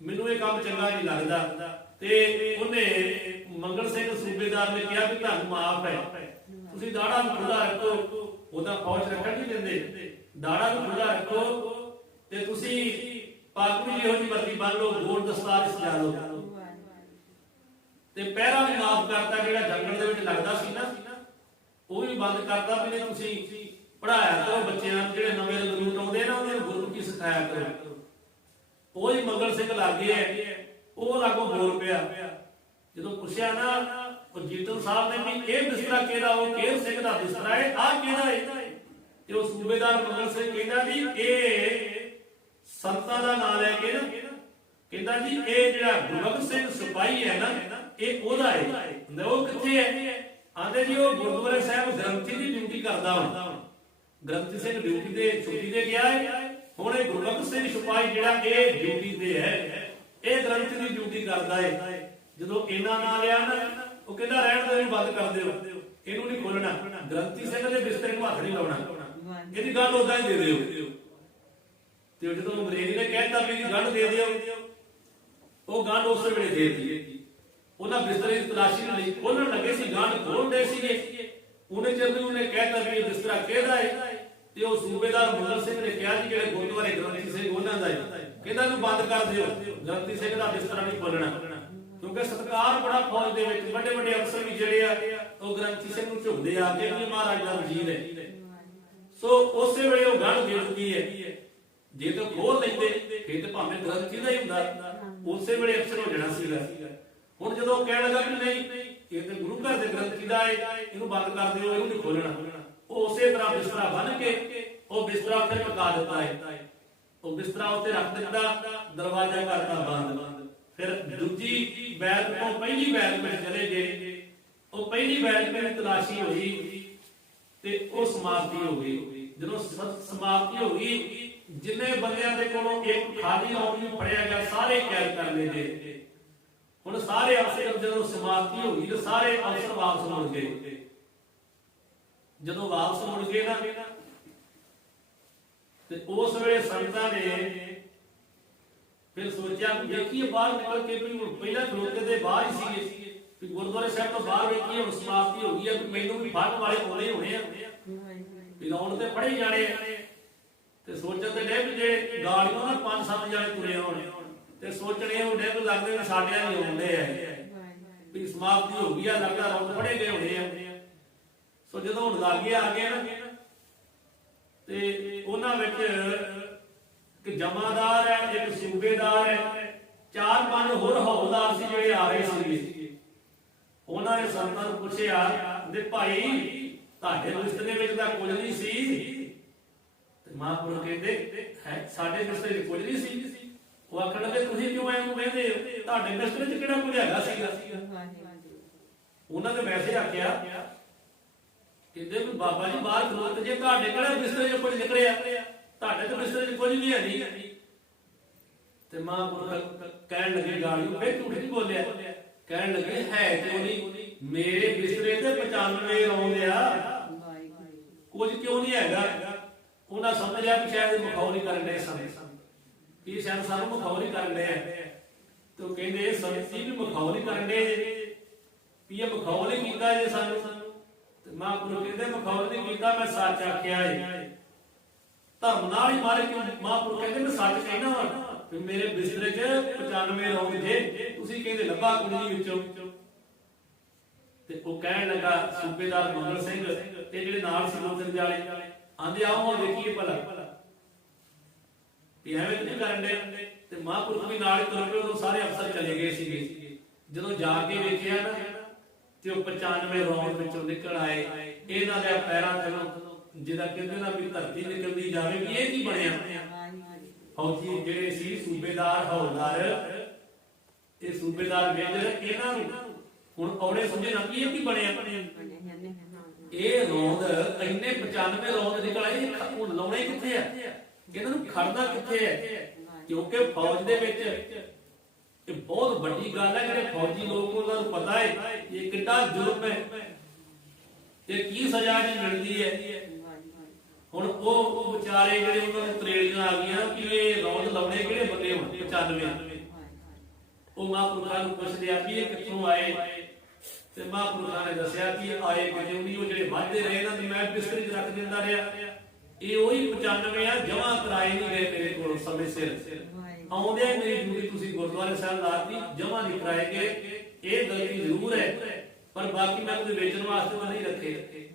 ਮੈਨੂੰ ਇਹ ਕੰਮ ਚੰਗਾ ਨਹੀਂ ਲੱਗਦਾ। ਤੇ ਉਹਨੇ ਮੰਗਲ ਸਿੰਘ ਸੂਬੇਦਾਰ ਨੇ ਕਿਹਾ ਵੀ ਤੁਹਾਨੂੰ ਮਾਫ ਹੈ, ਤੁਸੀਂ ਦਾੜਾ ਵੀ ਖੁੱਲਾ ਰੱਖੋ। ਉਹਦਾ ਫੌਜ ਰੱਖਣ ਨਹੀਂ ਦਿੰਦੇ, ਦਾੜਾ ਵੀ ਖੁੱਲਾ ਰੱਖੋ ਤੇ ਤੁਸੀਂ ਪੱਗ ਵੀ ਜਿਹੋ ਜਿਹੀ ਮਰਜ਼ੀ ਬੰਨ ਲਓ, ਗੋਲ ਦਸਤਾਰ ਸਜਾ ਲਓ। ਤੇ ਪਹਿਰਾ ਵੀ ਮਾਫ ਕਰਤਾ, ਜਿਹੜਾ ਜੰਗਲ ਦੇ ਵਿੱਚ ਲੱਗਦਾ ਸੀ ਨਾ ਉਹ ਵੀ ਬੰਦ ਕਰਤਾ ਵੀ ਤੁਸੀਂ ਪੜਾਇਆ ਕਰੋ ਬੱਚਿਆਂ ਨੂੰ, ਜਿਹੜੇ ਨਵੇਂ ਰਿਕਰੂਟ ਆਉਂਦੇ ਨਾ ਉਹਨਾਂ ਨੂੰ ਗੁਰਮੁਖੀ ਸਿਖਾਇਆ ਕਰੋ। ਉਹ ਹੀ ਮੰਗਲ ਸਿੰਘ ਲੱਗੇ ਹੈ, ਉਹ ਲਾਗੋਂ ਬੋਲ ਪਿਆ। ਜਦੋਂ ਪੁੱਛਿਆ ਨਾ ਉਹ ਜੀਤਨ ਸਾਹਿਬ ਨੇ ਵੀ ਇਹ ਬਿਸਤਰਾ ਕਿਹਦਾ, ਉਹ ਕੇਹਰ ਸਿੰਘ ਦਾ ਬਿਸਤਰਾ ਹੈ, ਆਹ ਕਿਹਦਾ ਹੈ? ਤੇ ਉਹ ਸੂਬੇਦਾਰ ਮੰਗਲ ਸਿੰਘ ਕਹਿੰਦਾ ਵੀ ਇਹ ਸੰਤਾਂ ਦਾ ਨਾਮ ਲੈ ਕੇ ਨਾ ਕਹਿੰਦਾ ਜੀ ਇਹ ਜਿਹੜਾ ਗੁਰਬਖਸ਼ ਸਿੰਘ ਸਿਪਾਹੀ ਹੈ ਨਾ, ਇਹ ਉਹਦਾ ਹੈ। ਕਹਿੰਦਾ ਉਹ ਕਿੱਥੇ ਹੈ? ਆਂਦੇ ਜੀ ਉਹ ਗੁਰਦੁਆਰੇ ਸਾਹਿਬ ਗ੍ਰੰਥੀ ਦੀ ਡਿਊਟੀ ਕਰਦਾ ਹੁਣ। ਗ੍ਰੰਥੀ ਸਿੰਘ ਡਿਊਟੀ ਤੇ ਛੁੱਟੀ ਤੇ ਗਿਆ ਹੈ, ਹੁਣ ਇਹ ਗੁਰਬਖਸ਼ ਸਿੰਘ ਸਿਪਾਹੀ ਜਿਹੜਾ ਇਹ ਡਿਊਟੀ ਤੇ ਹੈ, ਇਹ ਗ੍ਰੰਥੀ ਦੀ ਡਿਊਟੀ ਕਰਦਾ ਹੈ। ਜਦੋਂ ਇਹਨਾਂ ਨਾਲ ਲਿਆ ਨਾ, ਉਹ ਕਹਿੰਦਾ ਰਹਿਣ ਦੇ, ਇਹਨੂੰ ਬੰਦ ਕਰ ਦਿਓ, ਇਹਨੂੰ ਨਹੀਂ ਖੋਲਣਾ, ਗ੍ਰੰਥੀ ਸਿੰਘ ਦੇ ਬਿਸਤਰੇ ਨੂੰ ਹੱਥ ਨਹੀਂ ਲਾਉਣਾ, ਇਹਦੀ ਗੱਲ ਉਦਾਂ ਹੀ ਦੇ ਦਿਓ। ਤੇ ਜਦੋਂ ਅੰਗਰੇਜ਼ ਨੇ ਕਹਿਤਾ ਵੀ ਇਹਦੀ ਗੱਲ ਦੇ ਦਿਓ, ਉਹ ਗੰਢ ਉਸੇ ਵੇਲੇ ਦੇ ਦਿੱਤੀ। ਉਹਨਾਂ ਬਿਸਤਰੇ ਦੀ ਤਲਾਸ਼ੀ ਲਈ ਖੋਲਣ ਲੱਗੇ ਸੀ, ਗੰਢ ਖੋਲਦੇ ਸੀਗੇ। ਉਹਨੇ ਜਦੋਂ ਉਹਨੇ ਕਹਿਤਾ ਵੀ ਇਹ ਬਿਸਤਰਾ ਕਿਹਦਾ ਹੈ, ਤੇ ਉਹ ਸੂਬੇਦਾਰ ਮੁੱਲਾ ਸਿੰਘ ਨੇ ਕਿਹਾ ਜੀ ਜਿਹੜੇ ਗੁਰਦੁਆਰੇ ਗ੍ਰੰਥੀ ਸਿੰਘ ਉਹਨਾਂ ਦਾ ਹੈ, ਕਹਿੰਦਾ ਇਹਨੂੰ ਬੰਦ ਕਰ ਦਿਓ, ਗ੍ਰੰਥੀ ਸਿੰਘ ਦਾ ਬਿਸਤਰਾ ਨਹੀਂ ਖੋਲਣਾ। ਕਿਉਂਕਿ ਸਤਿਕਾਰ ਬੜਾ ਫੌਜ ਦੇ ਵਿੱਚ, ਵੱਡੇ ਵੱਡੇ ਅਫਸਰ ਵੀ ਜਿਹੜੇ ਆ ਉਹ ਗ੍ਰੰਥੀ ਸਿੰਘ ਨੂੰ ਝੁਕਦੇ ਆ ਕਿ ਇਹ ਮਹਾਰਾਜ ਦਾ ਵਜ਼ੀਰ ਹੈ। ਸੋ ਉਸੇ ਵੇਲੇ ਉਹ ਗੰਢ ਦੇ ਦਿੱਤੀ ਹੈ। ਜੇ ਤਾਂ ਖੋਲ ਲੈਂਦੇ ਫਿਰ ਤੇ ਭਾਵੇਂ ਗ੍ਰੰਥੀ ਦਾ ਹੀ ਹੁੰਦਾ, ਉਸੇ ਵੇਲੇ ਅਫਸਰ ਹੋ ਜਾਣਾ ਸੀਗਾ। ਹੁਣ ਜਦੋਂ ਕਹਿਣ ਲੱਗਾ ਕਿ ਨਹੀਂ ਇਹ ਤੇ ਗੁਰੂ ਘਰ ਦੇ ਗ੍ਰੰਥੀ ਦਾ ਹੈ, ਇਹਨੂੰ ਬੰਦ ਕਰ ਦਿਓ, ਇਹਨੂੰ ਨਹੀਂ ਖੋਲਣਾ, ਉਹ ਉਸੇ ਤਰ੍ਹਾਂ ਬਿਸਤਰਾ ਬੰਨ ਕੇ ਉਹ ਬਿਸਤਰਾ ਉੱਥੇ ਪਕਾ ਦਿੱਤਾ ਹੈ। ਉਹ ਬਿਸਤਰਾ ਉੱਤੇ ਰੱਖ ਦਿੱਤਾ, ਦਰਵਾਜ਼ਾ ਕਰਤਾ ਬੰਦ। ਫਿਰ ਦੂਜੀ ਬੈਠ ਤੋਂ ਪਹਿਲੀ ਬੈਠ ਵਿੱਚ ਚਲੇ ਗਏ। ਉਹ ਪਹਿਲੀ ਬੈਠ ਵਿੱਚ ਤਲਾਸ਼ੀ ਹੋਈ ਤੇ ਉਹ ਸਮਾਪਤੀ ਹੋ ਗਈ। ਜਦੋਂ ਸਮਾਪਤੀ ਹੋ ਗਈ, ਜਿੰਨੇ ਬੰਦਿਆਂ ਦੇ ਕੋਲੋਂ ਇੱਕ ਖਾਲੀ ਆਦਮੀ ਫੜਿਆ ਗਿਆ, ਸਾਰੇ ਕੈਦ ਕਰ ਲਏ ਗਏ। ਹੁਣ ਸਾਰੇ ਅਫਸਰ ਜਦੋਂ ਸਮਾਪਤੀ ਹੋ ਗਈ ਤੇ ਸਾਰੇ ਅਫਸਰ ਵਾਪਸ ਮੁੜ ਗਏ। ਜਦੋਂ ਵਾਪਸ ਮੁੜ ਗਏ ਨਾ, ਤੇ ਉਸ ਵੇਲੇ ਸੰਗਤਾਂ ਨੇ ਫਿਰ ਸੋਚਿਆ ਕਿ ਦੇਖੀਏ ਬਾਹਰ ਨਿਕਲ ਕੇ, ਵੀ ਹੁਣ ਪਹਿਲਾਂ ਖਲੋਤੇ ਦੇ ਬਾਹਰ ਹੀ ਸੀਗੇ, ਵੀ ਗੁਰਦੁਆਰੇ ਸਾਹਿਬ ਤੋਂ ਬਾਹਰ ਵੇਖੀਏ, ਹੁਣ ਸਮਾਪਤੀ ਹੋ ਗਈ ਹੈ, ਵੀ ਮੈਨੂੰ ਵੀ ਫੜਨ ਵਾਲੇ ਹੋਣੇ ਆ, ਵੀ ਲਾਉਣ ਤੇ ਫੜੇ ਜਾਣੇ ਆ। ਤੇ ਸੋਚਣ ਤੇ ਡੇ ਵੀ ਜੇ ਗਾੜੀਆਂ ਨਾਲ 5-7 ਜਾਣੇ ਤੁਰੇ ਹੋਣ, ਤੇ ਸੋਚਣੇ ਹੁੰਦੇ ਵੀ ਲੱਗਦੇ ਨੇ ਸਾਡਿਆਂ ਨਹੀਂ ਆਉਂਦੇ ਆ, ਵੀ ਸਮਾਪਤੀ ਹੋ ਗਈ ਆ, ਲੱਗਦਾ ਰੌਂਦ ਫੜੇ ਗਏ ਹੋਣੇ ਆ। ਸੋ ਜਦੋਂ ਹੁਣ ਲਾਗੇ ਆ ਗਏ ਨਾ, ਤੇ ਉਹਨਾਂ ਵਿੱਚ ਇੱਕ ਜਮਾਦਾਰ ਹੈ, ਇੱਕ ਸੂਬੇਦਾਰ ਹੈ, 4-5 ਹੋਰ ਹੌਲਦਾਰ ਸੀ ਜਿਹੜੇ ਆ ਰਹੇ ਸੀਗੇ। ਉਹਨਾਂ ਨੇ ਸੰਤਾਂ ਨੂੰ ਪੁੱਛਿਆ ਦੇ ਭਾਈ ਤੁਹਾਡੇ ਬਿਸਤਰੇ ਵਿੱਚ ਤਾਂ ਕੁਝ ਨਹੀਂ ਸੀ? ਤੇ ਮਹਾਂਪੁਰਖ ਕਹਿੰਦੇ ਹੈ ਸਾਡੇ ਬਿਸਤਰੇ ਵਿੱਚ ਕੁਝ ਨਹੀਂ ਸੀ। ਉਹ ਆਖਣ ਲੱਗੇ ਤੁਸੀਂ ਕਿਉਂ ਐਵੇਂ ਕਹਿੰਦੇ ਹੋ, ਤੁਹਾਡੇ ਬਿਸਤਰੇ 'ਚ ਕਿਹੜਾ ਕੁਝ ਹੈਗਾ ਸੀਗਾ? ਉਹਨਾਂ ਨੇ ਵੈਸੇ ਆਖਿਆ, ਕਹਿੰਦੇ ਵੀ ਬਾਬਾ ਜੀ ਬਾਹਰ ਖਲੋਤੇ ਜੇ, ਤੁਹਾਡੇ ਕਿਹੜਾ ਬਿਸਤਰੇ 'ਚ ਕੁਝ ਨਿਕਲਿਆ, ਤੁਹਾਡੇ ਤੇ ਬਿਸਤਰੇ 'ਚ ਕੁਝ ਵੀ ਹੈ ਨਹੀਂ। ਤੇ ਮਹਾਂਪੁਰਖ ਕਹਿਣ ਲੱਗੇ ਗਾਲੀਓ, ਫੇਰ ਝੂਠ ਨਹੀਂ ਬੋਲਿਆ, ਕਹਿਣ ਲੱਗੇ ਹੈ ਕਿਉਂ ਨਹੀਂ, ਮੇਰੇ ਬਿਸਤਰੇ ਤੇ 95 ਰੌਂਦ ਆ, ਕੁਝ ਕਿਉਂ ਨਹੀਂ ਹੈਗਾ। ਉਹਨਾਂ ਸਮਝਿਆ ਕਿ ਸ਼ਾਇਦ ਮਖੌਲ ਕਰਨ ਡਏ ਸਨ, ਇਹ ਸ਼ਾਇਦ ਸਾਨੂੰ ਮਖੌਲ ਕਰਨ ਡਏ ਆ। ਤੇ ਉਹ ਕਹਿੰਦੇ ਇਹ ਸੰਤੀ ਵੀ ਮਖੌਲ ਹੀ ਕਰਨ ਡਏ ਜੇ, ਵੀ ਇਹ ਮਖੌਲ ਹੀ ਕੀਤਾ ਜੇ ਸਾਨੂੰ। ਤੇ ਮਹਾਂਪੁਰਖ ਕਹਿੰਦੇ ਮਖੌਲ ਨਹੀਂ ਕੀਤਾ, ਮੈਂ ਸੱਚ ਆਖਿਆ ਏ, ਧਰਮ ਨਾਲ ਹੀ ਮਾਰੇ। ਕਿਉਂ? ਮਹਾਂਪੁਰਖ ਕਹਿੰਦੇ ਮੈਂ ਸੱਚ ਕਹਿਣਾ ਵਾ ਵੀ ਮੇਰੇ ਬਿਸਤਰੇ 'ਚ 95 ਰੌਂਦ ਜੇ, ਤੁਸੀਂ ਕਹਿੰਦੇ ਲੱਭਾ ਕੁੰਜੀ ਵਿੱਚੋਂ। ਤੇ ਉਹ ਕਹਿਣ ਲੱਗਾ ਸੂਬੇਦਾਰ ਮੰਗਲ ਸਿੰਘ ਤੇ ਜਿਹੜੇ ਨਾਲ ਸੀ ਲੋਕ ਵਾਲੇ, ਆਂਦੇ ਆਓ ਹੁਣ ਵੇਖੀਏ ਭਲਾ ਵੀ ਐਵੇਂ ਨਹੀਂ ਕਰਨ ਦੇ। ਤੇ ਮਹਾਂਪੁਰਖ ਵੀ ਨਾਲ ਹੀ ਤੁਰ ਪਏ। ਉਦੋਂ ਸਾਰੇ ਅਫਸਰ ਚਲੇ ਗਏ ਸੀਗੇ। ਜਦੋਂ ਜਾ ਕੇ ਵੇਖਿਆ ਨਾ, ਤੇ ਉਹ 95 ਰੌਂਦ ਵਿੱਚੋਂ ਨਿਕਲ ਆਏ। ਇਹਨਾਂ ਦੇ ਪੈਰਾਂ ਥੱਲੋਂ ਜਿਹਦਾ ਕਹਿੰਦੇ ਨਾ ਵੀ ਧਰਤੀ ਨਿਕਲਦੀ ਜਾਵੇ, ਵੀ ਇਹ ਕੀ ਬਣਿਆ। ਫੌਜੀ ਜਿਹੜੇ ਸੀ ਸੂਬੇਦਾਰ ਹੌਲਦਾਰ, ਇਹ ਸੂਬੇਦਾਰ ਮੇਜਰ, ਇਹਨਾਂ ਨੂੰ ਹੁਣ ਔੜੇ ਸਮਝੇ ਨਾ ਕਿ ਇਹ ਕੀ ਬਣਿਆ। ਇਹ ਰੌਂਦ ਇੰਨੇ 95 ਰੌਂਦ ਨਿਕਲ ਆਏ, ਹੁਣ ਲਾਉਣੇ ਕਿੱਥੇ ਆ, ਇਹਨਾਂ ਨੂੰ ਖੜਨਾ ਕਿੱਥੇ ਹੈ। ਕਿਉਂਕਿ ਫੌਜ ਦੇ ਵਿੱਚ ਇਹ ਬਹੁਤ ਵੱਡੀ ਗੱਲ ਹੈ। ਜਿਹੜੇ ਫੌਜੀ ਲੋਕ ਉਹਨਾਂ ਨੂੰ ਪਤਾ ਹੈ ਇਹ ਕਿੰਨਾ ਜੁਰਮ ਹੈ, ਇਹ ਕੀ ਸਜ਼ਾ ਨਹੀਂ ਮਿਲਦੀ ਹੈ। ਹੁਣ ਉਹ ਵਿਚਾਰੇ ਜਿਹੜੇ ਉਹਨਾਂ ਨੂੰ ਤਰੇੜੀਆਂ ਆ ਗਈਆਂ ਕਿ ਇਹ ਰੌਂਦ ਲਾਉਣੇ ਕਿਹੜੇ ਬੰਦੇ ਹੋਣ 95। ਉਹ ਮਹਾਂਪੁਰਖਾਂ ਨੂੰ ਪੁੱਛਦੇ ਆ ਵੀ ਇਹ ਕਿੱਥੋਂ ਆਏ। ਤੇ ਮਹਾਂਪੁਰਖਾਂ ਨੇ ਦੱਸਿਆ ਕਿ ਆਏ ਕਿਉਂ ਨਹੀਂ, ਉਹ ਜਿਹੜੇ ਵਾਧੇ ਰਹੇ ਇਹਨਾਂ ਦੀ ਮੈਂ ਬਿਸਤਰੇ 'ਚ ਰੱਖ ਦਿੰਦਾ ਰਿਹਾ। ਇਹ ਉਹੀ 95 ਆ, ਜਮਾ ਕਰਾਏ ਨਹੀਂ ਗਏ ਮੇਰੇ ਕੋਲ ਸਮੇਂ ਸਿਰ। ਆਉਂਦੇ ਮੇਰੀ ਡਿਊਟੀ ਤੁਸੀਂ ਗੁਰਦੁਆਰੇ ਸਾਹਿਬ ਲਾਤੀ, ਜਮਾ ਨਹੀਂ ਕਰਾਏ ਗਏ। ਇਹ ਗਲਤੀ ਜ਼ਰੂਰ ਹੈ, ਪਰ ਬਾਕੀ ਮੈਂ ਉਹਦੇ ਵੇਚਣ ਵਾਸਤੇ ਤਾਂ ਨਹੀਂ ਰੱਖੇ।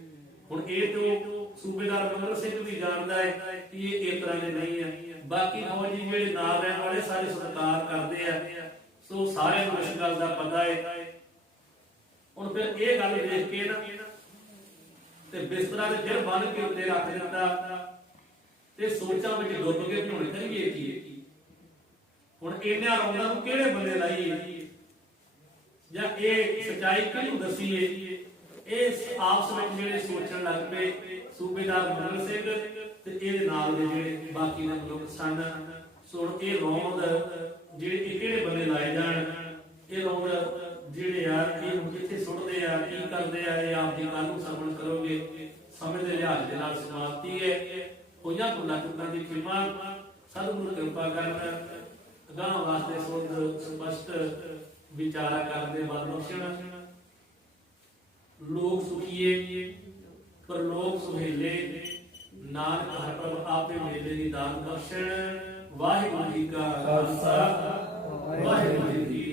ਹੁਣ ਇਹ ਤੋਂ ਸੂਬੇਦਾਰ ਮੰਗਲ ਸਿੰਘ ਵੀ ਜਾਣਦਾ ਹੈ ਕਿ ਇਹ ਇਸ ਤਰ੍ਹਾਂ ਦੇ ਨਹੀਂ ਹੈ। ਬਾਕੀ ਫੌਜੀ ਜਿਹੜੇ ਨਾਲ ਰਹਿਣ ਵਾਲੇ ਸਾਰੇ ਸਤਿਕਾਰ ਕਰਦੇ ਆ। ਸੋ ਸਾਰਿਆਂ ਨੂੰ ਇਸ ਗੱਲ ਦਾ ਪਤਾ ਹੈ। ਹੁਣ ਫਿਰ ਇਹ ਗੱਲ ਦੇਖ ਕੇ ਨਾ ਤੇ ਬਿਸਤਰਾ ਦੇ ਫਿਰ ਬੰਨ ਕੇ ਉੱਤੇ ਰੱਖ ਦਿੱਤਾ ਤੇ ਸੋਚਾਂ ਵਿੱਚ ਡੁੱਬ ਕੇ ਹੁਣ ਕਰੀਏ ਕੀ। ਹੁਣ ਇਹਨਾਂ ਰੌਂਦਾਂ ਨੂੰ ਕਿਹੜੇ ਬੰਦੇ ਲਾਈਏ ਜਾਂ ਇਹ ਸਚਾਈ ਕਿਹਨੂੰ ਦਸੀਏ, ਇਹ ਆਪਸ ਵਿੱਚ ਜਿਹੜੇ ਸੋਚਣ ਲੱਗ ਪਏ ਸੂਬੇਦਾਰ ਮੁਗਲ ਸਿੰਘ ਤੇ ਇਹਦੇ ਨਾਲ ਦੇ ਜਿਹੜੇ ਬਾਕੀ ਦੇ ਲੋਕ ਸਨ। ਸੋ ਇਹ ਰੌਂਦ ਜਿਹੜੇ ਕਿਹੜੇ ਬੰਦੇ ਲਾਏ ਜਾਣ, ਇਹ ਰੌਂਦ ਜਿਹੜੇ ਆ ਇਹ ਕਿੱਥੇ ਸੁੱਟਦੇ ਆ, ਕੀ ਕਰਦੇ ਆ, ਇਹ ਆਪ ਦੀ ਕੱਲ ਨੂੰ ਸਰਵਣ ਕਰੋਗੇ। ਸਮੇਂ ਦੇ ਲਿਹਾਜ਼ ਦੇ ਨਾਲ ਸਮਾਪਤੀ ਹੈ। ਹੋਈਆਂ ਭੁੱਲਾਂ ਚੁੱਕਾਂ ਦੀ ਖਿਮਾ ਸਤਿਗੁਰੂ ਕਿਰਪਾ ਕਰਨ, ਅਗਾਂਹ ਵਾਸਤੇ ਸੁਧ ਸਪਸ਼ਟ ਵਿਚਾਰਾ ਕਰਦੇ ਬਲ ਬਖਸ਼ਣ। ਲੋਕ ਸੁਖੀਏ ਪਰ ਲੋਕ ਸੁਹੇਲੇ, ਨਾਨਕ ਹਰਿ ਪ੍ਰਭ ਆਪੇ ਮੇਲੇ ਦੀ ਦਾਨ ਬਖਸ਼ਣ। ਵਾਹਿਗੁਰੂ ਜੀ ਕਾ ਖਾਲਸਾ, ਵਾਹਿਗੁਰੂ ਜੀ ਕੀ